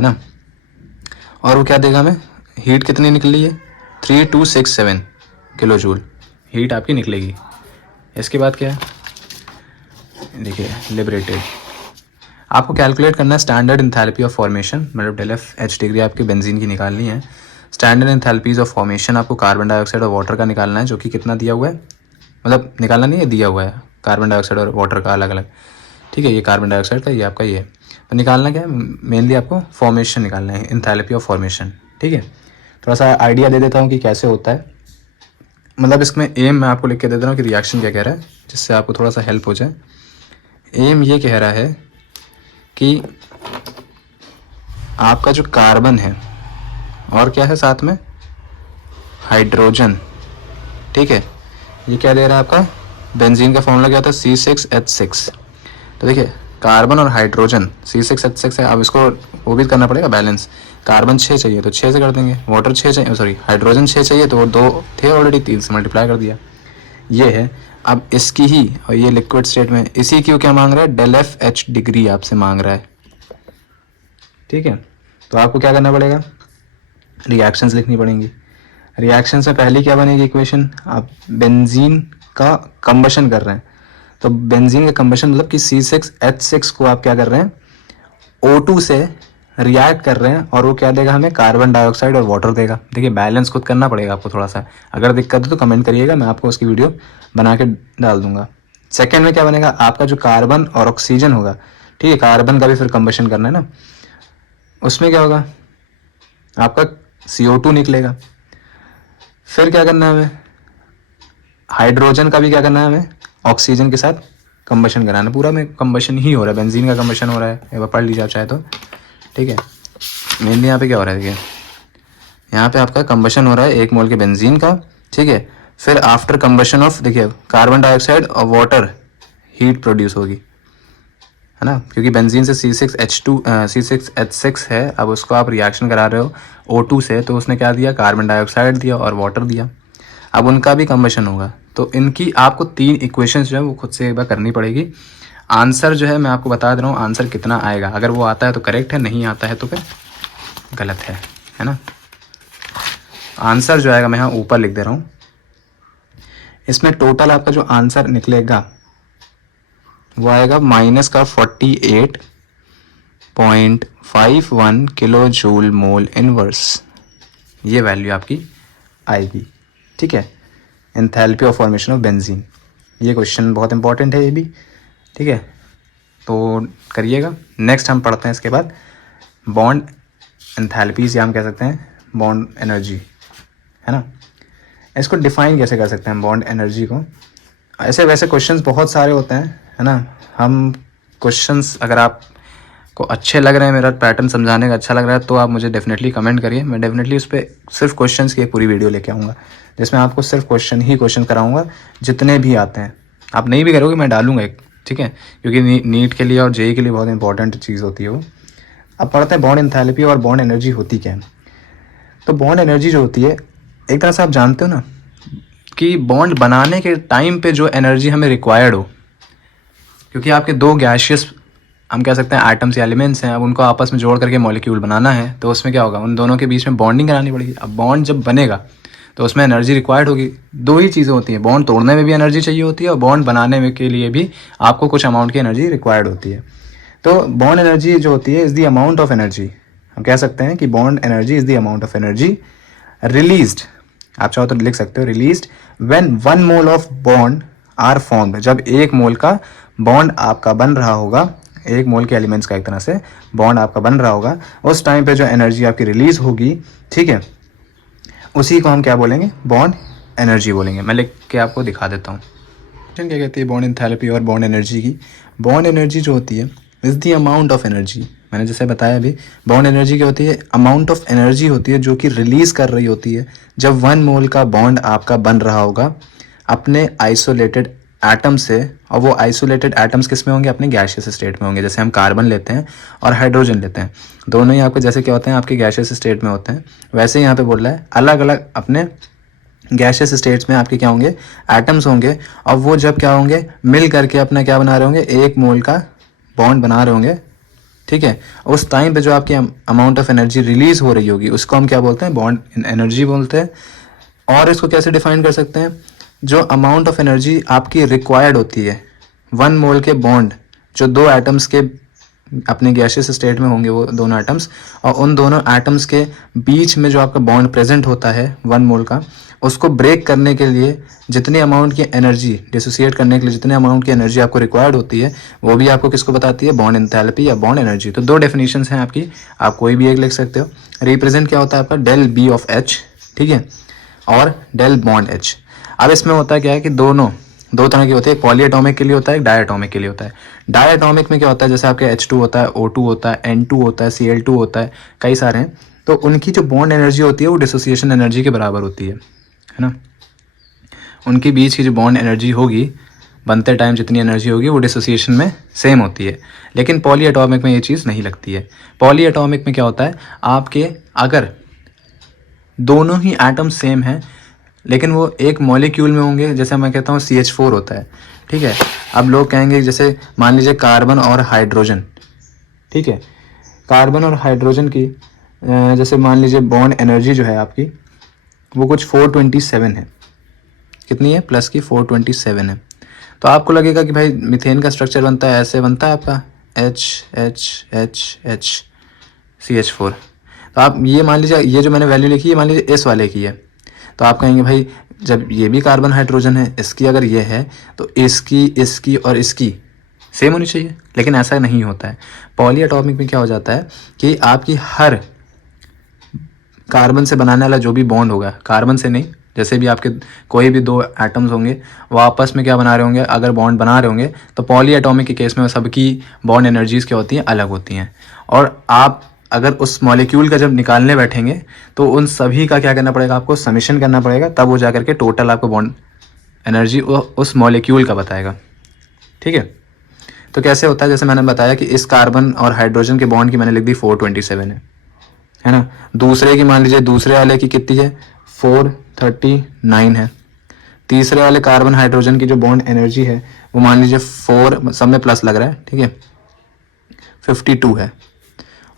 ना। और वो क्या देगा हमें, हीट कितनी निकली है 3267 किलो जूल हीट आपकी निकलेगी। इसके बाद क्या है, देखिए लिबरेटेड, आपको कैलकुलेट करना है स्टैंडर्ड एंथैल्पी ऑफ फॉर्मेशन, मतलब डेल एफ एच डिग्री आपकी बेंजीन की निकालनी है। स्टैंडर्ड एंथैल्पीज ऑफ फॉर्मेशन आपको कार्बन डाइऑक्साइड और वाटर का निकालना है, जो कि कितना दिया हुआ है, मतलब निकालना नहीं है, दिया हुआ है कार्बन डाइऑक्साइड और वाटर का अलग अलग, ठीक है, ये कार्बन डाइऑक्साइड का, ये आपका ये, तो निकालना क्या है, मेनली आपको फॉर्मेशन निकालना है, एंथैल्पी ऑफ फॉर्मेशन। ठीक है, थोड़ा सा आइडिया दे देता हूँ कि कैसे होता है, मतलब इसमें एम मैं आपको लिख के दे रहा हूँ कि रिएक्शन क्या कह रहा है, जिससे आपको थोड़ा सा हेल्प हो जाए। एम ये कह रहा है कि आपका जो कार्बन है और क्या है साथ में हाइड्रोजन, ठीक है, ये क्या दे रहा है आपका, बेंजीन का फॉर्मूला क्या था C6H6, तो देखिए कार्बन और हाइड्रोजन C6H6 है, अब इसको वो भी करना पड़ेगा बैलेंस, कार्बन 6 चाहिए तो 6 से कर देंगे, वाटर 6 चाहिए, सॉरी हाइड्रोजन 6 चाहिए तो 2 थे ऑलरेडी, 3 से मल्टीप्लाई कर दिया, ये है। अब इसकी ही, और ये लिक्विड स्टेट में, इसी की क्या मांग रहा है, डेल एफ एच डिग्री आपसे मांग रहा है। ठीक है, तो आपको क्या करना पड़ेगा, रिएक्शंस लिखनी पड़ेंगी। रिएक्शन से पहले क्या बनेगी इक्वेशन, आप बेंजीन का कंबशन कर रहे हैं, तो बेंजीन का कंबशन मतलब कि C6H6 को आप क्या कर रहे हैं, O2 से रिएक्ट कर रहे हैं, और वो क्या देगा हमें, कार्बन डाइऑक्साइड और वाटर देगा। देखिए बैलेंस खुद करना पड़ेगा आपको थोड़ा सा, अगर दिक्कत है तो कमेंट करिएगा, मैं आपको उसकी वीडियो बना के डाल दूंगा। सेकेंड में क्या बनेगा, आपका जो कार्बन और ऑक्सीजन होगा, ठीक है, कार्बन का भी फिर कंबशन करना है ना, उसमें क्या होगा, आपका CO2 निकलेगा। फिर क्या करना है हमें, हाइड्रोजन का भी क्या करना है हमें, ऑक्सीजन के साथ कंबशन कराना है, पूरा में कंबशन ही हो रहा है, बेंजीन का कंबशन हो रहा है, एक बार पढ़ लीजिए आप चाहे तो, ठीक है। मेनली यहाँ पे क्या हो रहा है, देखिए यहाँ पे आपका कंबशन हो रहा है 1 मोल के बेंजीन का, ठीक है, फिर आफ्टर कंबशन ऑफ, देखिए कार्बन डाइऑक्साइड और वाटर हीट प्रोड्यूस होगी, है ना, क्योंकि बेंजीन से C6H6 है, अब उसको आप रिएक्शन करा रहे हो O2 से, तो उसने क्या दिया, कार्बन डाइऑक्साइड दिया और वाटर दिया, अब उनका भी कंबशन होगा, तो इनकी आपको 3 इक्वेशंस जो है वो खुद से एक बार करनी पड़ेगी। आंसर जो है मैं आपको बता दे रहा हूँ, आंसर कितना आएगा, अगर वो आता है तो करेक्ट है, नहीं आता है तो फिर गलत है ना। आंसर जो आएगा मैं यहाँ ऊपर लिख दे रहा हूँ, इसमें टोटल आपका जो आंसर निकलेगा वो आएगा माइनस का 48.51 किलो जूल मोल इनवर्स, ये वैल्यू आपकी आएगी। ठीक है, enthalpy of formation of benzene, ये क्वेश्चन बहुत इंपॉर्टेंट है ये भी, ठीक है, तो करिएगा। नेक्स्ट हम पढ़ते हैं इसके बाद बॉन्ड एंथैल्पीज, या हम कह सकते हैं बॉन्ड एनर्जी, है ना। इसको डिफाइन कैसे कर सकते हैं बॉन्ड एनर्जी को, ऐसे वैसे क्वेश्चंस बहुत सारे होते हैं, है ना। हम क्वेश्चंस, अगर आपको को अच्छे लग रहे हैं, मेरा पैटर्न समझाने का अच्छा लग रहा है, तो आप मुझे डेफिनेटली कमेंट करिए। मैं डेफिनेटली उस पर सिर्फ क्वेश्चंस की एक पूरी वीडियो लेके आऊँगा, जिसमें आपको सिर्फ क्वेश्चन कराऊँगा जितने भी आते हैं। आप नहीं भी करोगे मैं डालूंगा एक, ठीक है, क्योंकि नीट के लिए और जेई के लिए बहुत इंपॉर्टेंट चीज़ होती है वो। अब पढ़ते हैं बॉन्ड एंथैल्पी और बॉन्ड एनर्जी होती क्या है। तो बॉन्ड एनर्जी जो होती है, एक तरह से आप जानते हो ना कि बॉन्ड बनाने के टाइम पे जो एनर्जी हमें रिक्वायर्ड हो, क्योंकि आपके दो गैशियस हम कह सकते हैं एटम्स या एलिमेंट्स हैं, अब उनको आपस में जोड़ करके मॉलिक्यूल बनाना है, तो उसमें क्या होगा, उन दोनों के बीच में बॉन्डिंग करानी पड़ेगी। अब बॉन्ड जब बनेगा तो उसमें एनर्जी रिक्वायर्ड होगी। दो ही चीज़ें होती हैं, बॉन्ड तोड़ने में भी एनर्जी चाहिए होती है और बॉन्ड बनाने में के लिए भी आपको कुछ अमाउंट की एनर्जी रिक्वायर्ड होती है। तो बॉन्ड एनर्जी जो होती है is the amount of energy, हम कह सकते हैं कि bond energy is the amount of energy released, आप चाहो तो लिख सकते हो released when 1 mole of bond are formed, जब 1 मोल का बॉन्ड आपका बन रहा होगा, 1 मोल के एलिमेंट्स का एक तरह से बॉन्ड आपका बन रहा होगा, उस टाइम पे जो एनर्जी आपकी रिलीज होगी, ठीक है, उसी को हम क्या बोलेंगे, बॉन्ड एनर्जी बोलेंगे। मैं लिख के आपको दिखा देता हूँ क्या कहती है बॉन्ड एंथैल्पी और बॉन्ड एनर्जी की। बॉन्ड एनर्जी जो होती है is the amount of energy, मैंने जैसे बताया अभी, बॉन्ड एनर्जी क्या होती है, अमाउंट ऑफ एनर्जी होती है जो कि रिलीज़ कर रही होती है जब 1 मोल का बॉन्ड आपका बन रहा होगा अपने आइसोलेटेड एटम से। और वो आइसोलेटेड एटम्स किस में होंगे, अपने गैशियस स्टेट में होंगे। जैसे हम कार्बन लेते हैं और हाइड्रोजन लेते हैं, दोनों ही आपके जैसे क्या होते हैं, आपके गैशियस स्टेट में होते हैं, वैसे ही यहाँ पे बोल रहा है अलग अलग अपने गैशियस स्टेट्स में आपके क्या होंगे, एटम्स होंगे, और वो जब क्या होंगे, मिल करके अपना क्या बना रहे होंगे, 1 मोल का बॉन्ड बना रहे होंगे, ठीक है। उस टाइम पे जो आपकी अमाउंट ऑफ एनर्जी रिलीज हो रही होगी उसको हम क्या बोलते हैं, बॉन्ड एनर्जी बोलते हैं। और इसको कैसे डिफाइन कर सकते हैं, जो अमाउंट ऑफ एनर्जी आपकी रिक्वायर्ड होती है 1 मोल के बॉन्ड, जो दो एटम्स के अपने गैशियस स्टेट में होंगे वो दोनों एटम्स, और उन दोनों एटम्स के बीच में जो आपका बॉन्ड प्रेजेंट होता है 1 मोल का, उसको ब्रेक करने के लिए जितने अमाउंट की एनर्जी, डिसोसिएट करने के लिए जितने अमाउंट की एनर्जी आपको रिक्वायर्ड होती है, वो भी आपको किसको बताती है, बॉन्ड एंथैल्पी या बॉन्ड एनर्जी। तो दो डेफिनेशंस हैं आपकी, आप कोई भी एक लिख सकते हो। रिप्रेजेंट क्या होता है आपका, डेल बी ऑफ एच, ठीक है, और डेल बॉन्ड एच। अब इसमें होता है क्या है कि दोनों दो तरह की होती है, एक पॉलीएटॉमिक के लिए होता है, एक डायएटॉमिक के लिए होता है। डायएटॉमिक में क्या होता है, जैसे आपके H2 होता है, O2 होता है, N2 होता है, Cl2 होता है, कई सारे हैं, तो उनकी जो बॉन्ड एनर्जी होती है वो डिसोसिएशन एनर्जी के बराबर होती है ना। उनके बीच की जो बॉन्ड एनर्जी होगी बनते टाइम जितनी एनर्जी होगी वो डिसोसिएशन में सेम होती है। लेकिन पॉलीएटॉमिक में ये चीज़ नहीं लगती है। पॉलीएटॉमिक में क्या होता है, आपके अगर दोनों ही एटम सेम हैं लेकिन वो एक मॉलिक्यूल में होंगे, जैसे मैं कहता हूँ CH4 होता है, ठीक है। अब लोग कहेंगे जैसे मान लीजिए कार्बन और हाइड्रोजन, ठीक है, कार्बन और हाइड्रोजन की जैसे मान लीजिए बॉन्ड एनर्जी जो है आपकी वो कुछ 427 है, कितनी है, प्लस की 427 है। तो आपको लगेगा कि भाई मीथेन का स्ट्रक्चर बनता है, ऐसे बनता है आपका H CH4। तो आप ये मान लीजिए, ये जो मैंने वैल्यू लिखी है मान लीजिए इस वाले की है, तो आप कहेंगे भाई जब ये भी कार्बन हाइड्रोजन है, इसकी अगर ये है तो इसकी और इसकी सेम होनी चाहिए, लेकिन ऐसा नहीं होता है। पॉलीएटॉमिक में क्या हो जाता है कि आपकी हर कार्बन से बनाने वाला जो भी बॉन्ड होगा, कार्बन से नहीं, जैसे भी आपके कोई भी दो एटम्स होंगे वो आपस में क्या बना रहे होंगे, अगर बॉन्ड बना रहे होंगे, तो पॉलीएटॉमिक के केस में सबकी बॉन्ड एनर्जीज क्या होती हैं, अलग होती हैं। और आप अगर उस मॉलिक्यूल का जब निकालने बैठेंगे तो उन सभी का क्या करना पड़ेगा, आपको समेशन करना पड़ेगा, तब वो जा करके टोटल आपको बॉन्ड एनर्जी उस मॉलिक्यूल का बताएगा, ठीक है। तो कैसे होता है, जैसे मैंने बताया कि इस कार्बन और हाइड्रोजन के बॉन्ड की मैंने लिख दी 427 है ना। दूसरे की मान लीजिए, दूसरे वाले की कितनी है, 439 है। तीसरे वाले कार्बन हाइड्रोजन की जो बॉन्ड एनर्जी है वो मान लीजिए 4, सब में प्लस लग रहा है, ठीक है, 52 है।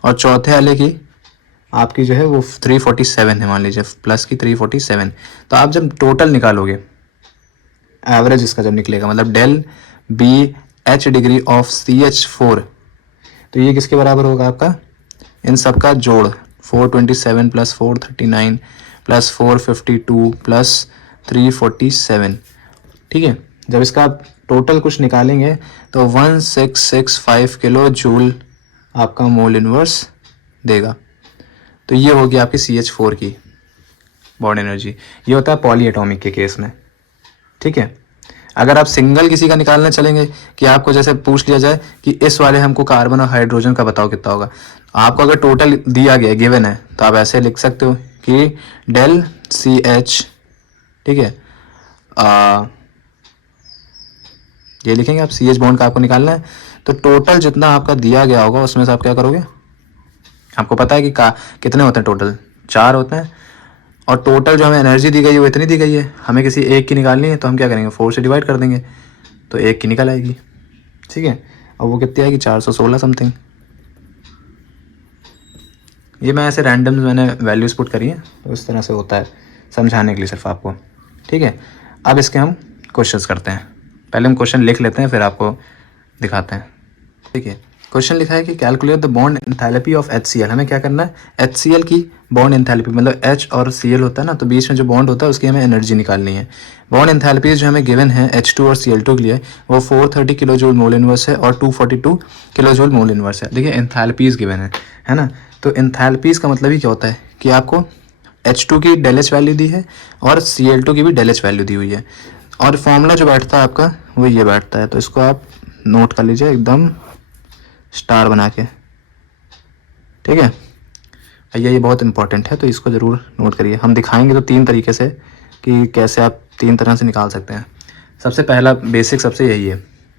और चौथे वाले की आपकी जो है वो 347 है, मान लीजिए प्लस की 347। तो आप जब टोटल निकालोगे, एवरेज इसका जब निकलेगा, मतलब del B H degree of CH4, तो ये किसके बराबर होगा, आपका इन सब का जोड़, 427 प्लस 439 प्लस 452 प्लस 347, ठीक है। जब इसका टोटल कुछ निकालेंगे तो 1665 किलो जूल आपका मोल इनवर्स देगा। तो ये होगी आपकी CH4 की बॉन्ड एनर्जी। ये होता है पॉलीएटॉमिक के केस में, ठीक है। अगर आप सिंगल किसी का निकालने चलेंगे कि आपको जैसे पूछ लिया जाए कि इस वाले हमको कार्बन और हाइड्रोजन का बताओ कितना होगा, आपको अगर टोटल दिया गया गिवन है तो आप ऐसे लिख सकते हो कि डेल सी एच, ठीक है, ये लिखेंगे आप, सी एच बॉन्ड का आपको निकालना है। तो टोटल जितना आपका दिया गया होगा उसमें से आप क्या करोगे, आपको पता है कि कितने होते हैं, टोटल 4 होते हैं, और टोटल जो हमें एनर्जी दी गई है वो इतनी दी गई है, हमें किसी एक की निकालनी है तो हम क्या करेंगे, 4 से डिवाइड कर देंगे तो एक की निकल आएगी, ठीक है। और वो कितनी आएगी, 416 समथिंग। ये मैं ऐसे रैंडम मैंने वैल्यूज़ पुट करी है, तो इस तरह से होता है, समझाने के लिए सिर्फ आपको, ठीक है। अब इसके हम क्वेश्चंस करते हैं। पहले हम क्वेश्चन लिख लेते हैं फिर आपको दिखाते हैं, ठीक है। क्वेश्चन लिखा है कि calculate the bond enthalpy of HCl। हमें क्या करना है, HCl की बॉन्ड एंथैल्पी, मतलब H और Cl होता है ना, तो बीच में जो बॉन्ड होता है उसकी हमें एनर्जी निकालनी है। बॉन्ड एंथैल्पीज जो हमें गिवन है H2 और Cl2 के लिए, वो 430 किलो जूल मोल इनवर्स है और 242 किलो जूल मोल इनवर्स है। देखिए एंथैल्पीज गिवन है ना, तो एंथैल्पीज का मतलब ही क्या होता है कि आपको H2 की डेल एच वैल्यू दी है और Cl2 की भी डेल एच वैल्यू दी हुई है, और फॉर्मूला जो बैठता है आपका वो ये बैठता है, तो इसको आप नोट कर लीजिए एकदम स्टार बना के, ठीक है भैया, ये बहुत इंपॉर्टेंट है तो इसको ज़रूर नोट करिए। हम दिखाएंगे तो 3 तरीके से कि कैसे आप 3 तरह से निकाल सकते हैं। सबसे पहला बेसिक सबसे यही है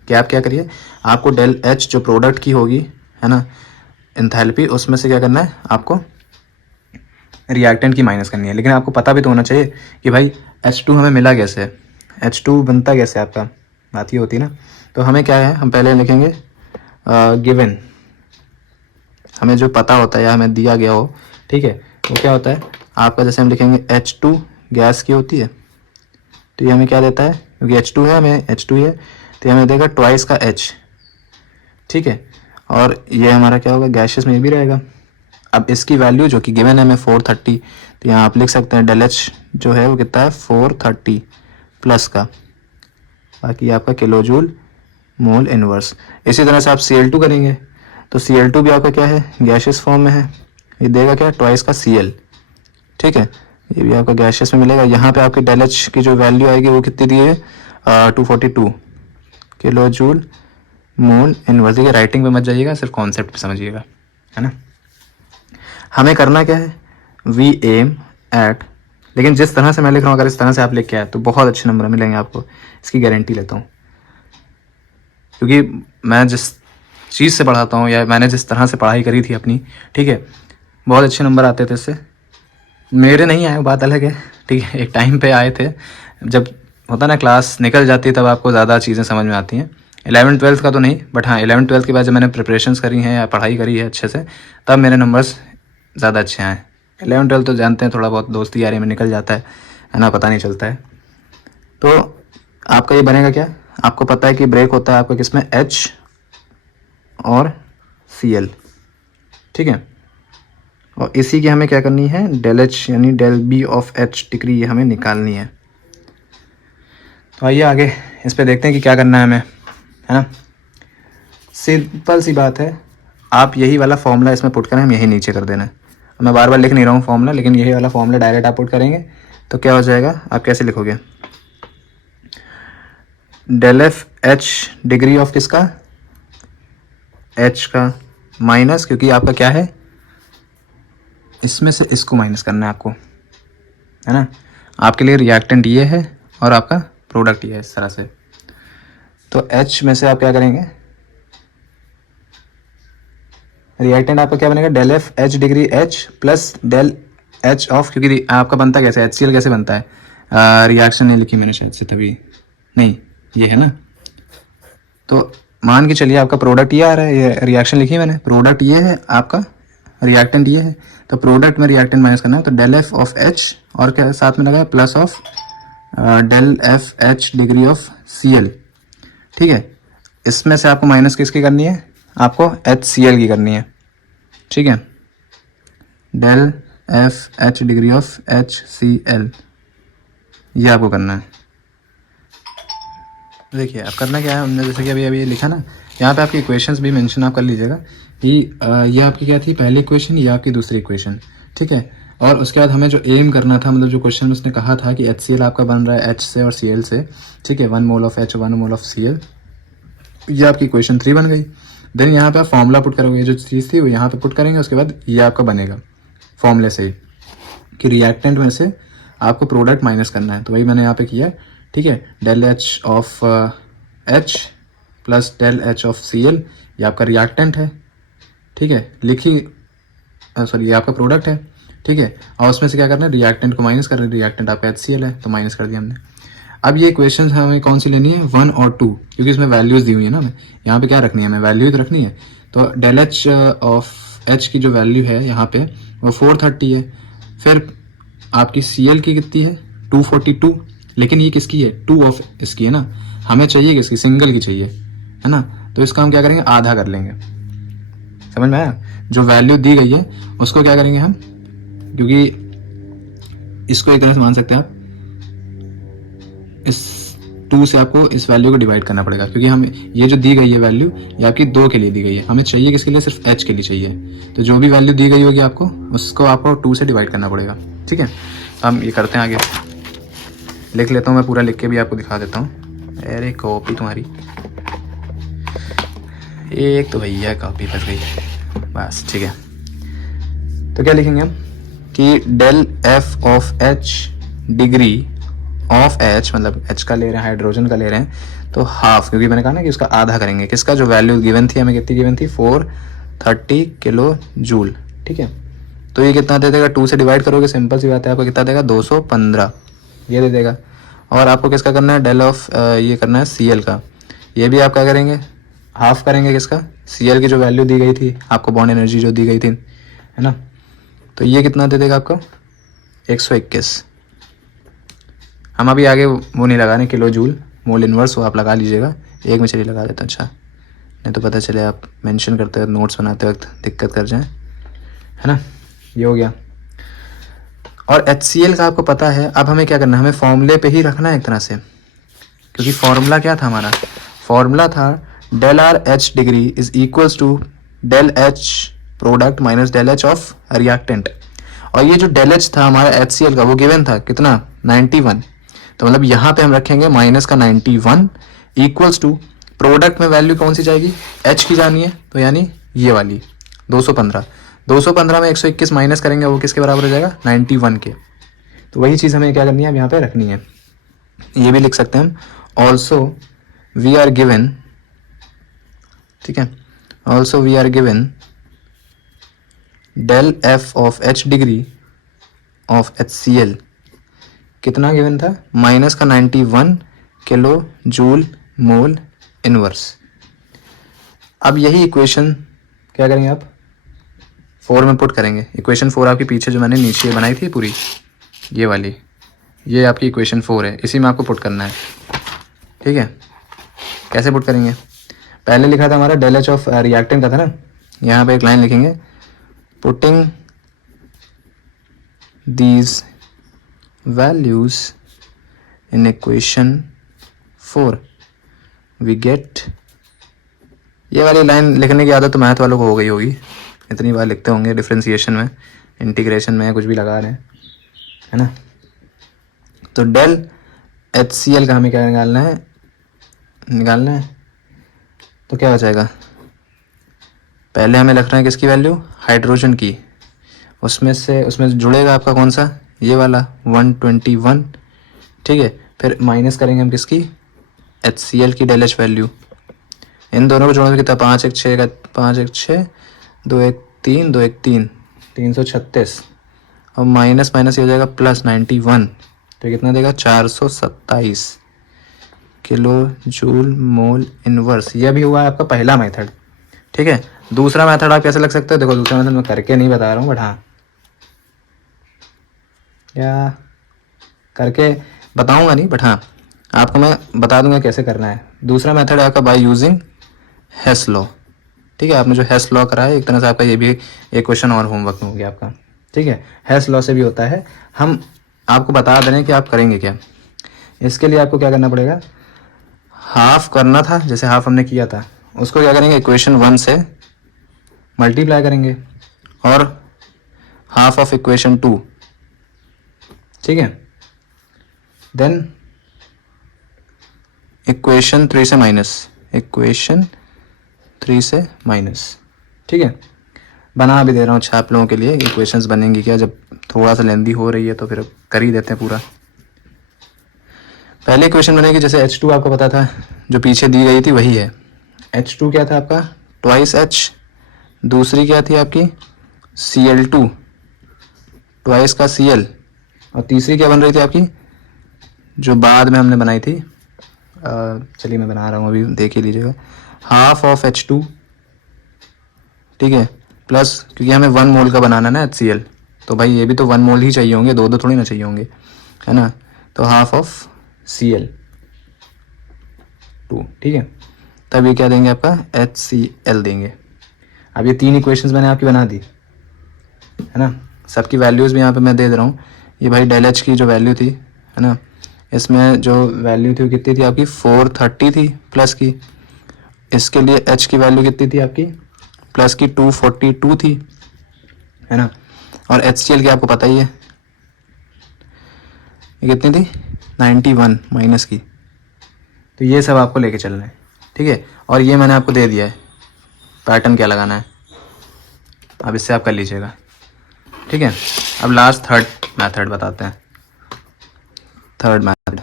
कि आप क्या करिए, आपको डेल एच जो प्रोडक्ट की होगी है ना एंथैल्पी, उसमें से क्या करना है, आपको रिएक्टेंट की माइनस करनी है। लेकिन आपको पता भी तो होना चाहिए कि भाई H2 हमें मिला कैसे, H2 बनता कैसे, आपका बात ये होती है ना। तो हमें क्या है, हम पहले लिखेंगे गिवन, हमें जो पता होता है या हमें दिया गया हो, ठीक है, वो क्या होता है आपका, जैसे हम लिखेंगे H2 गैस की होती है, तो ये हमें क्या देता है, क्योंकि H2 है, हमें H2 है तो ये हमें देगा ट्वाइस का H, ठीक है। और ये हमारा क्या होगा, गैसेस में ये भी रहेगा। अब इसकी वैल्यू जो कि गिवन है हमें 430, तो यहाँ आप लिख सकते हैं डेल एच जो है वो कितना है 430 प्लस का, बाकी आपका किलो जूल मोल इनवर्स। इसी तरह से आप Cl2 करेंगे तो Cl2 भी आपका क्या है, गैशियस फॉर्म में है, ये देगा क्या, ट्वाइस का Cl, ठीक है, ये भी आपका गैशियस में मिलेगा। यहाँ पे आपकी डेल एच की जो वैल्यू आएगी वो कितनी दी है, 242 किलो जूल मोल इनवर्स। देखिए राइटिंग पे मत जाइएगा, सिर्फ कॉन्सेप्ट पे समझिएगा, है ना। हमें करना क्या है, वी एम एट, लेकिन जिस तरह से मैं लिख रहा हूँ अगर इस तरह से आप लिख के आए तो बहुत अच्छे नंबर मिलेंगे आपको, इसकी गारंटी लेता हूँ, क्योंकि मैं जिस चीज़ से पढ़ाता हूँ या मैंने जिस तरह से पढ़ाई करी थी अपनी, ठीक है, बहुत अच्छे नंबर आते थे इससे। मेरे नहीं आए बात अलग है, ठीक है, एक टाइम पे आए थे, जब होता ना क्लास निकल जाती है तब आपको ज़्यादा चीज़ें समझ में आती हैं। 11th-12th का तो नहीं, बट हाँ 11th-12th के बाद जब मैंने प्रिपरेशंस करी हैं या पढ़ाई करी है अच्छे से, तब मेरे नंबर्स ज़्यादा अच्छे आए। 11th-12th तो जानते हैं थोड़ा बहुत दोस्ती यारी में निकल जाता है ना, पता नहीं चलता है। तो आपका ये बनेगा क्या, आपको पता है कि ब्रेक होता है आपका किसमें, H और Cl, ठीक है, और इसी की हमें क्या करनी है, डेल एच यानी del B of H degree, ये हमें निकालनी है। तो आइए आगे इस पे देखते हैं कि क्या करना है हमें, है ना। सिंपल सी बात है, आप यही वाला फॉर्मूला इसमें पुट करें, हम यही नीचे कर देना है। मैं बार बार लिख नहीं रहा हूँ फॉर्मूला, लेकिन यही वाला फॉर्मूला डायरेक्ट आप पुट करेंगे तो क्या हो जाएगा, आप कैसे लिखोगे, del F H degree of किसका, H का, माइनस, क्योंकि आपका क्या है, इसमें से इसको माइनस करना है आपको, है ना। आपके लिए रिएक्टेंट ये है और आपका प्रोडक्ट ये है, इस तरह से। तो H में से आप क्या करेंगे, रिएक्टेंट आपका क्या बनेगा, del F H degree H plus del H of, क्योंकि आपका बनता कैसे, HCl कैसे बनता है, रिएक्शन नहीं लिखी मैंने शायद से, तभी नहीं, ये है ना। तो मान के चलिए आपका प्रोडक्ट ये आ रहा है, ये रिएक्शन लिखी मैंने, प्रोडक्ट ये है आपका, रिएक्टेंट ये है, तो प्रोडक्ट में रिएक्टेंट माइनस करना है, तो डेल एफ ऑफ H और क्या साथ में लगा है, plus of del F H degree of Cl, ठीक है। इसमें से आपको माइनस किसकी करनी है, आपको HCl की करनी है, ठीक है, del F H degree of HCl, ये आपको करना है। देखिए अब करना क्या है, हमने जैसे कि अभी लिखा ना, यहाँ पे आपकी इक्वेशंस भी मेंशन आप कर लीजिएगा कि ये आपकी क्या थी, पहली इक्वेशन, ये आपकी दूसरी इक्वेशन, ठीक है। और उसके बाद हमें जो एम करना था, मतलब जो क्वेश्चन उसने कहा था कि HCl आपका बन रहा है H से और Cl से, ठीक है, 1 mole of H 1 mole of Cl, ये आपकी क्वेश्चन 3 बन गई। देन यहाँ पे आप फॉर्मूला पुट करोगे, जो चीज़ थी वो यहाँ पे पुट करेंगे, उसके बाद ये आपका बनेगा फॉर्मूले से ही कि रिएक्टेंट में से आपको प्रोडक्ट माइनस करना है। तो वही मैंने यहाँ पे किया है, ठीक है। Del H of H plus del H of Cl, ये आपका रिएक्टेंट है, ठीक है, सॉरी ये आपका प्रोडक्ट है, ठीक है। और उसमें से क्या करना है, रिएक्टेंट को माइनस कर रहे हैं, रिएक्टेंट आपका HCl है तो माइनस कर दिया हमने। अब ये इक्वेशन हमें कौन सी लेनी है, 1 और 2, क्योंकि इसमें वैल्यूज़ दी हुई है ना, हमें यहाँ पे क्या रखनी है, हमें वैल्यू तो रखनी है। तो डेल एच ऑफ H की जो वैल्यू है यहाँ पे वो 430 है। फिर आपकी Cl की कितनी है, 242, लेकिन ये किसकी है, 2 ऑफ इसकी है ना, हमें चाहिए किसकी, सिंगल की चाहिए, है ना। तो इसका हम क्या करेंगे, आधा कर लेंगे, समझ में आया। जो वैल्यू दी गई है उसको क्या करेंगे हम, क्योंकि इसको एक तरह से मान सकते हैं आप, इस 2 से आपको इस वैल्यू को डिवाइड करना पड़ेगा, क्योंकि हम ये जो दी गई है वैल्यू ये आपकी 2 के लिए दी गई है, हमें चाहिए किसके लिए, सिर्फ H के लिए चाहिए। तो जो भी वैल्यू दी गई होगी आपको, उसको आपको 2 से डिवाइड करना पड़ेगा, ठीक है। तो हम ये करते हैं, आगे लिख लेता हूँ मैं, पूरा लिख के भी आपको दिखा देता हूँ। अरे कॉपी तुम्हारी, एक तो भैया कॉपी फंस गई, बस ठीक है। तो क्या लिखेंगे हम कि del F of H degree of H, मतलब H का ले रहे हैं, हाइड्रोजन का ले रहे हैं, तो हाफ, क्योंकि मैंने कहा ना कि उसका आधा करेंगे, किसका, जो वैल्यू गिवन थी हमें, कितनी गिवन थी, 430 किलो जूल, ठीक है। तो ये कितना दे देगा, 2 से डिवाइड करोगे, सिंपल सी बात है, आपको कितना देगा, 215 ये दे देगा। और आपको किसका करना है, डेल ऑफ ये करना है Cl का, ये भी आप क्या करेंगे, हाफ करेंगे किसका, Cl की जो वैल्यू दी गई थी आपको, बॉन्ड एनर्जी जो दी गई थी, है ना। तो ये कितना दे देगा आपको, 121। हम अभी आगे वो नहीं लगा रहे, किलो जूल मोल इनवर्स, वो आप लगा लीजिएगा, एक में चलिए लगा देता, अच्छा नहीं तो पता चले आप मेंशन करते वक्त, नोट्स बनाते वक्त दिक्कत कर जाए, है ना। ये हो गया। और HCl का आपको पता है, अब हमें क्या करना है, हमें फॉर्मूले पे ही रखना है एक तरह से, क्योंकि फॉर्मूला क्या था हमारा, फॉर्मूला था del R H degree is equals to del H product minus del H of reactant. और ये जो डेल H था हमारा HCl का, वो गिवन था कितना, 91। तो मतलब यहाँ पे हम रखेंगे माइनस का 91 इक्वल्स टू, प्रोडक्ट में वैल्यू कौन सी जाएगी, H की जानी है, तो यानी ये वाली 215 में 121 माइनस करेंगे, वो किसके बराबर हो जाएगा, 91 के। तो वही चीज़ हमें क्या करनी है, अब यहाँ पे रखनी है। ये भी लिख सकते हैं हम, ऑल्सो वी आर गिवन, ठीक है, also we are given del F of H degree of HCl, कितना गिवन था, माइनस का 91 किलो जूल मोल इनवर्स। अब यही इक्वेशन क्या करेंगे आप, 4 में पुट करेंगे। इक्वेशन 4 आपकी पीछे जो मैंने नीचे बनाई थी पूरी, ये वाली, ये आपकी इक्वेशन 4 है, इसी में आपको पुट करना है, ठीक है। कैसे पुट करेंगे, पहले लिखा था हमारा डेल एच ऑफ रिएक्टेंट का था ना, यहाँ पे एक लाइन लिखेंगे, putting these values in equation 4 we get, ये वाली लाइन लिखने की आदत तो मैथ वालों को हो गई होगी, इतनी बार लिखते होंगे, डिफ्रेंसिएशन में, इंटीग्रेशन में, कुछ भी लगा रहे हैं, है ना। तो डेल HCl का हमें क्या निकालना है, तो क्या हो जाएगा, पहले हमें लिखना है किसकी वैल्यू, हाइड्रोजन की, उसमें जुड़ेगा आपका कौन सा, ये वाला 121, ठीक है। फिर माइनस करेंगे हम किसकी, HCl की डेल H वैल्यू, इन दोनों को जोड़ने कितना, 5 1 6 का 5 1 6, 2 1 3 2 1 3, 336, और माइनस माइनस ये हो जाएगा प्लस 91, तो कितना देगा, 427 किलो जूल मोल इनवर्स। यह भी हुआ है आपका पहला मेथड, ठीक है। दूसरा मेथड आप कैसे लग सकते हो, देखो दूसरा मेथड मैं करके नहीं बता रहा हूँ, बट हाँ या करके बताऊंगा नहीं, बट हाँ आपको मैं बता दूंगा कैसे करना है। दूसरा मेथड है आपका बाय यूजिंग हेस लॉ, ठीक है। आपने जो हेस लॉ करा है, एक तरह से आपका ये भी एक क्वेश्चन और होमवर्क में हो गया आपका, ठीक है। हेस लॉ से भी होता है, हम आपको बता दे रहे हैं कि आप करेंगे क्या। इसके लिए आपको क्या करना पड़ेगा, हाफ करना था, जैसे हाफ हमने किया था, उसको क्या करेंगे, इक्वेशन 1 से मल्टीप्लाई करेंगे, और हाफ ऑफ इक्वेशन 2 ठीक है। देन इक्वेशन 3 से माइनस, इक्वेशन 3 से माइनस, ठीक है। बना भी दे रहा हूँ छाप लोगों के लिए, इक्वेशंस बनेंगी क्या, जब थोड़ा सा लेंदी हो रही है तो फिर कर ही देते हैं पूरा। पहले इक्वेशन बनेगी जैसे H2 आपको पता था, जो पीछे दी गई थी वही है। H2 क्या था आपका, ट्वाइस H, दूसरी क्या थी आपकी Cl2, ट्वाइस का Cl, और तीसरी क्या बन रही थी आपकी, जो बाद में हमने बनाई थी, चलिए मैं बना रहा हूँ अभी, देख ही लीजिएगा, हाफ ऑफ H2, ठीक है, प्लस क्योंकि हमें 1 मोल का बनाना ना HCl, तो भाई ये भी तो 1 मोल ही चाहिए होंगे, दो थोड़ी ना चाहिए होंगे, है ना। तो हाफ ऑफ Cl2, ठीक है। तब ये क्या देंगे आपका HCl देंगे। अब ये 3 इक्वेशंस मैंने आपकी बना दी, है ना। सबकी वैल्यूज़ भी यहाँ पे मैं दे रहा हूँ। ये भाई डेल एच की जो वैल्यू थी, है ना, इसमें जो वैल्यू थी वो कितनी थी आपकी 430 थी प्लस की। इसके लिए h की वैल्यू कितनी थी आपकी प्लस की 242 थी, है ना। और HCl की आपको पता ही है ये कितनी थी 91 माइनस की। तो ये सब आपको लेके चलना है, ठीक है। और ये मैंने आपको दे दिया है पैटर्न क्या लगाना है, अब इससे आप कर लीजिएगा, ठीक है। अब लास्ट थर्ड मेथड बताते हैं। थर्ड मेथड,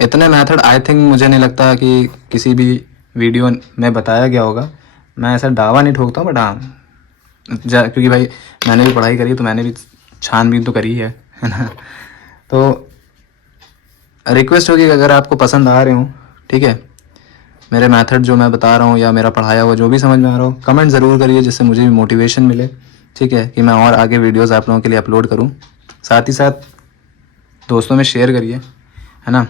इतने मेथड आई थिंक मुझे नहीं लगता कि किसी भी वीडियो में बताया गया होगा। मैं ऐसा दावा नहीं ठोकता हूँ, बट हाँ क्योंकि भाई मैंने भी पढ़ाई करी तो मैंने भी छानबीन तो करी है ना। तो रिक्वेस्ट होगी कि अगर आपको पसंद आ रहे हो, ठीक है, मेरे मेथड जो मैं बता रहा हूँ या मेरा पढ़ाया हुआ जो भी समझ में आ रहा हो, कमेंट ज़रूर करिए, जिससे मुझे भी मोटिवेशन मिले, ठीक है, कि मैं और आगे वीडियोस आप लोगों के लिए अपलोड करूँ। साथ ही साथ दोस्तों में शेयर करिए, है ना,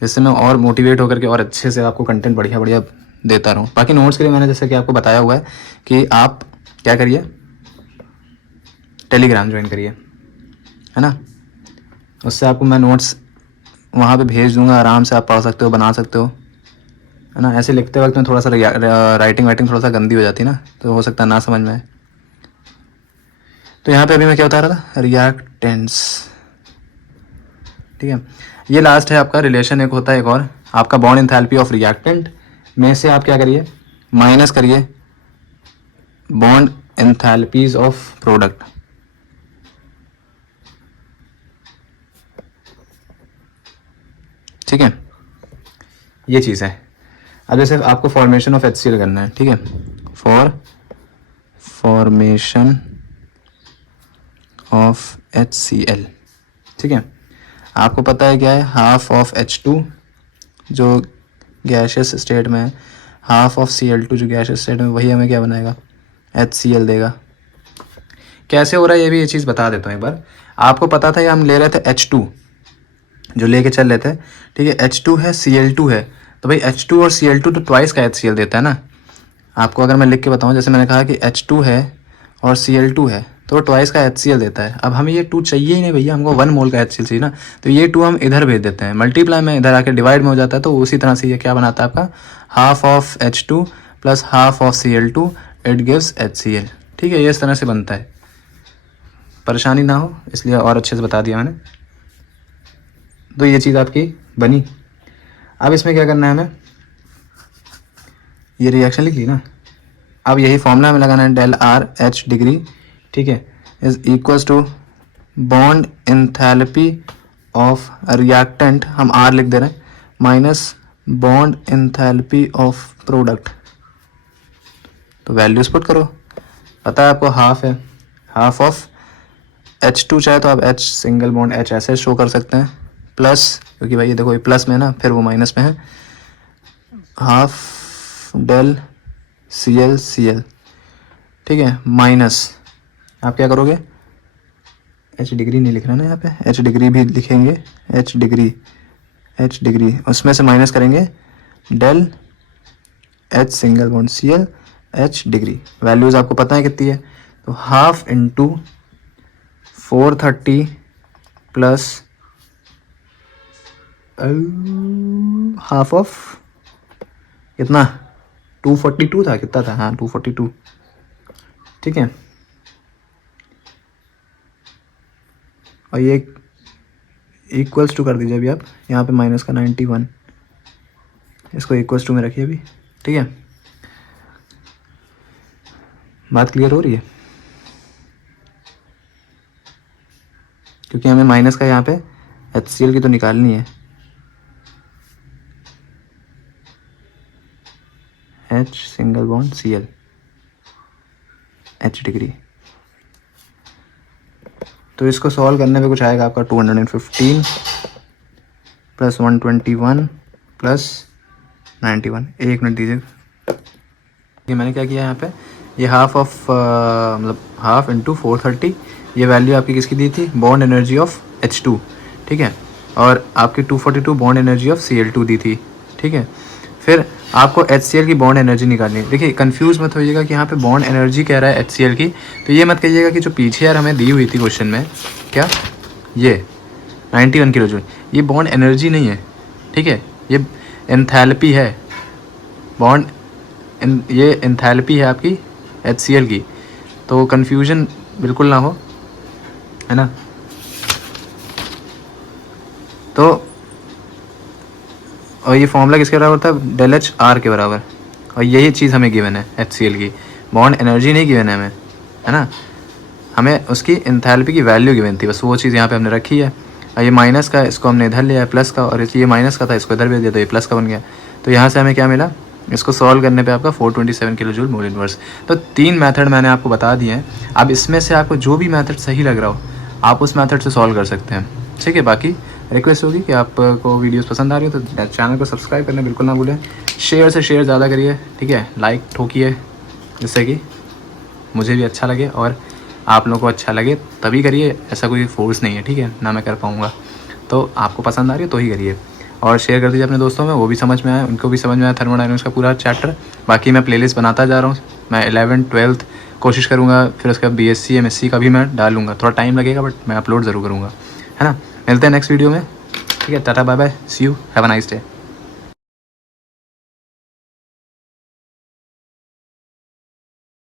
जिससे मैं और मोटिवेट होकर के और अच्छे से आपको कंटेंट बढ़िया बढ़िया देता रहूँ। बाकी नोट्स के लिए मैंने जैसे कि आपको बताया हुआ है कि आप क्या करिए, टेलीग्राम ज्वाइन करिए, है ना। उससे आपको मैं नोट्स वहाँ पे भेज दूँगा, आराम से आप पढ़ सकते हो, बना सकते हो, है ना। ऐसे लिखते वक्त में थोड़ा सा राइटिंग वाइटिंग थोड़ा सा गंदी हो जाती है ना, तो हो सकता है ना समझ में आए। तो यहाँ पे अभी मैं क्या बता रहा था, रिएक्टेंट्स, ठीक है। ये लास्ट है आपका रिलेशन, एक होता है एक और आपका बॉन्ड एंथैल्पी ऑफ रिएक्टेंट में से आप क्या करिए माइनस करिए बॉन्ड एंथैल्पीज ऑफ प्रोडक्ट, ठीक है। ये चीज़ है। अब जैसे आपको फॉर्मेशन ऑफ HCl करना है, ठीक है, फॉर फॉर्मेशन ऑफ HCl, ठीक है। आपको पता है क्या है, हाफ ऑफ H2 जो गैशियस स्टेट में है, हाफ ऑफ Cl2 जो गैशियस स्टेट में, वही हमें क्या बनाएगा HCl देगा। कैसे हो रहा है ये भी ये चीज़ बता देता हूँ एक बार। आपको पता था ये हम ले रहे थे H2 जो लेके चल रहे थे, ठीक है, H2 है Cl2 है, तो भाई H2 और Cl2 तो ट्वाइस का HCl देता है ना। आपको अगर मैं लिख के बताऊँ, जैसे मैंने कहा कि H2 है और Cl2 है तो ट्वाइस का HCl देता है। अब हमें ये 2 चाहिए ही नहीं भैया, हमको 1 मोल का HCl चाहिए ना, तो ये 2 हम इधर भेज देते हैं, मल्टीप्लाई में इधर आके डिवाइड में हो जाता है। तो उसी तरह से ये क्या बनाता है आपका half of H2 plus half of Cl2, it gives HCl, ठीक है। ये इस तरह से बनता है, परेशानी ना हो इसलिए और अच्छे से बता दिया मैंने। तो ये चीज़ आपकी बनी। अब इसमें क्या करना है हमें, ये रिएक्शन लिख ली ना, अब यही फॉर्मूला में लगाना है डेल आर एच डिग्री, ठीक है, is equals to bond enthalpy of reactant, हम आर लिख दे रहे हैं, minus bond enthalpy of product. तो वैल्यूज पुट करो, पता है आपको हाफ है, हाफ ऑफ H2 चाहे तो आप H सिंगल बॉन्ड H ऐसे शो कर सकते हैं, प्लस क्योंकि भाई ये देखो ये प्लस में है ना, फिर वो माइनस में है, हाफ डेल Cl, ठीक है, माइनस आप क्या करोगे, H डिग्री नहीं लिख रहा ना यहाँ पे, H डिग्री भी लिखेंगे, H डिग्री उसमें से माइनस करेंगे del H single bond Cl H degree. Values आपको पता है कितनी है, तो half into 430 plus half of कितना 242 था, कितना था, हाँ 242, ठीक है। और ये इक्वल्स टू कर दीजिए अभी आप यहाँ पे माइनस का 91, इसको इक्वल्स टू में रखिए अभी, ठीक है। बात क्लियर हो रही है? क्योंकि हमें माइनस का यहाँ पे HCl की तो निकालनी है, H single bond Cl, H degree. तो इसको सॉल्व करने पे कुछ आएगा आपका 215 प्लस 121 प्लस 91। एक मिनट दीजिए, ये मैंने क्या किया यहाँ पे, ये हाफ ऑफ मतलब हाफ इंटू 430, ये वैल्यू आपकी किसकी दी थी, बॉन्ड एनर्जी ऑफ H2, ठीक है, और आपकी 242 बॉन्ड एनर्जी ऑफ Cl2 दी थी, ठीक है। फिर आपको HCl की बॉन्ड एनर्जी निकालनी है। देखिए कंफ्यूज मत होइएगा कि यहाँ पे बॉन्ड एनर्जी कह रहा है HCl की, तो ये मत कहिएगा कि जो पीछे यार हमें दी हुई थी क्वेश्चन में, क्या ये 91 किलो जूल, ये बॉन्ड एनर्जी नहीं है, ठीक है, ये एंथैल्पी है, बॉन्ड ये एंथैल्पी है आपकी HCl की। तो कन्फ्यूजन बिल्कुल ना हो, है ना। तो और ये फॉर्मूला किसके बराबर था, डेल एच आर के बराबर, और यही चीज़ हमें गिवन है HCl की, बॉन्ड एनर्जी नहीं गिवन है हमें, है ना, हमें उसकी एंथैल्पी की वैल्यू गिवन थी, बस वो चीज़ यहाँ पे हमने रखी है। और ये माइनस का, इसको हमने इधर लिया है प्लस का, और ये माइनस का था, इसको इधर भेज दिया तो ये प्लस का बन गया। तो यहाँ से हमें क्या मिला, इसको सॉल्व करने पे आपका 427 किलो जूल मोल इनवर्स। तो 3 मेथड मैंने आपको बता दिए हैं, अब इसमें से आपको जो भी मेथड सही लग रहा हो आप उस मेथड से सॉल्व कर सकते हैं, ठीक है। बाकी रिक्वेस्ट होगी कि आपको वीडियोस पसंद आ रही हो तो चैनल को सब्सक्राइब करना बिल्कुल ना भूलें, शेयर से शेयर ज़्यादा करिए, ठीक है, लाइक ठोकिए, जिससे कि मुझे भी अच्छा लगे और आप लोगों को अच्छा लगे तभी करिए, ऐसा कोई फोर्स नहीं है, ठीक है ना, मैं कर पाऊँगा। तो आपको पसंद आ रही है तो ही करिए, और शेयर कर दीजिए अपने दोस्तों में, वो भी समझ में आए, उनको भी समझ में आया थर्मोडायनामिक्स का पूरा चैप्टर। बाकी मैं प्लेलिस्ट बनाता जा रहा हूँ, मैं 11th 12th कोशिश करूँगा, फिर उसके बाद BSc MSc का भी मैं डालूँगा, थोड़ा टाइम लगेगा बट मैं अपलोड ज़रूर करूँगा, है ना। मिलते हैं नेक्स्ट वीडियो में, ठीक है, tata bye bye, see you, have a nice day.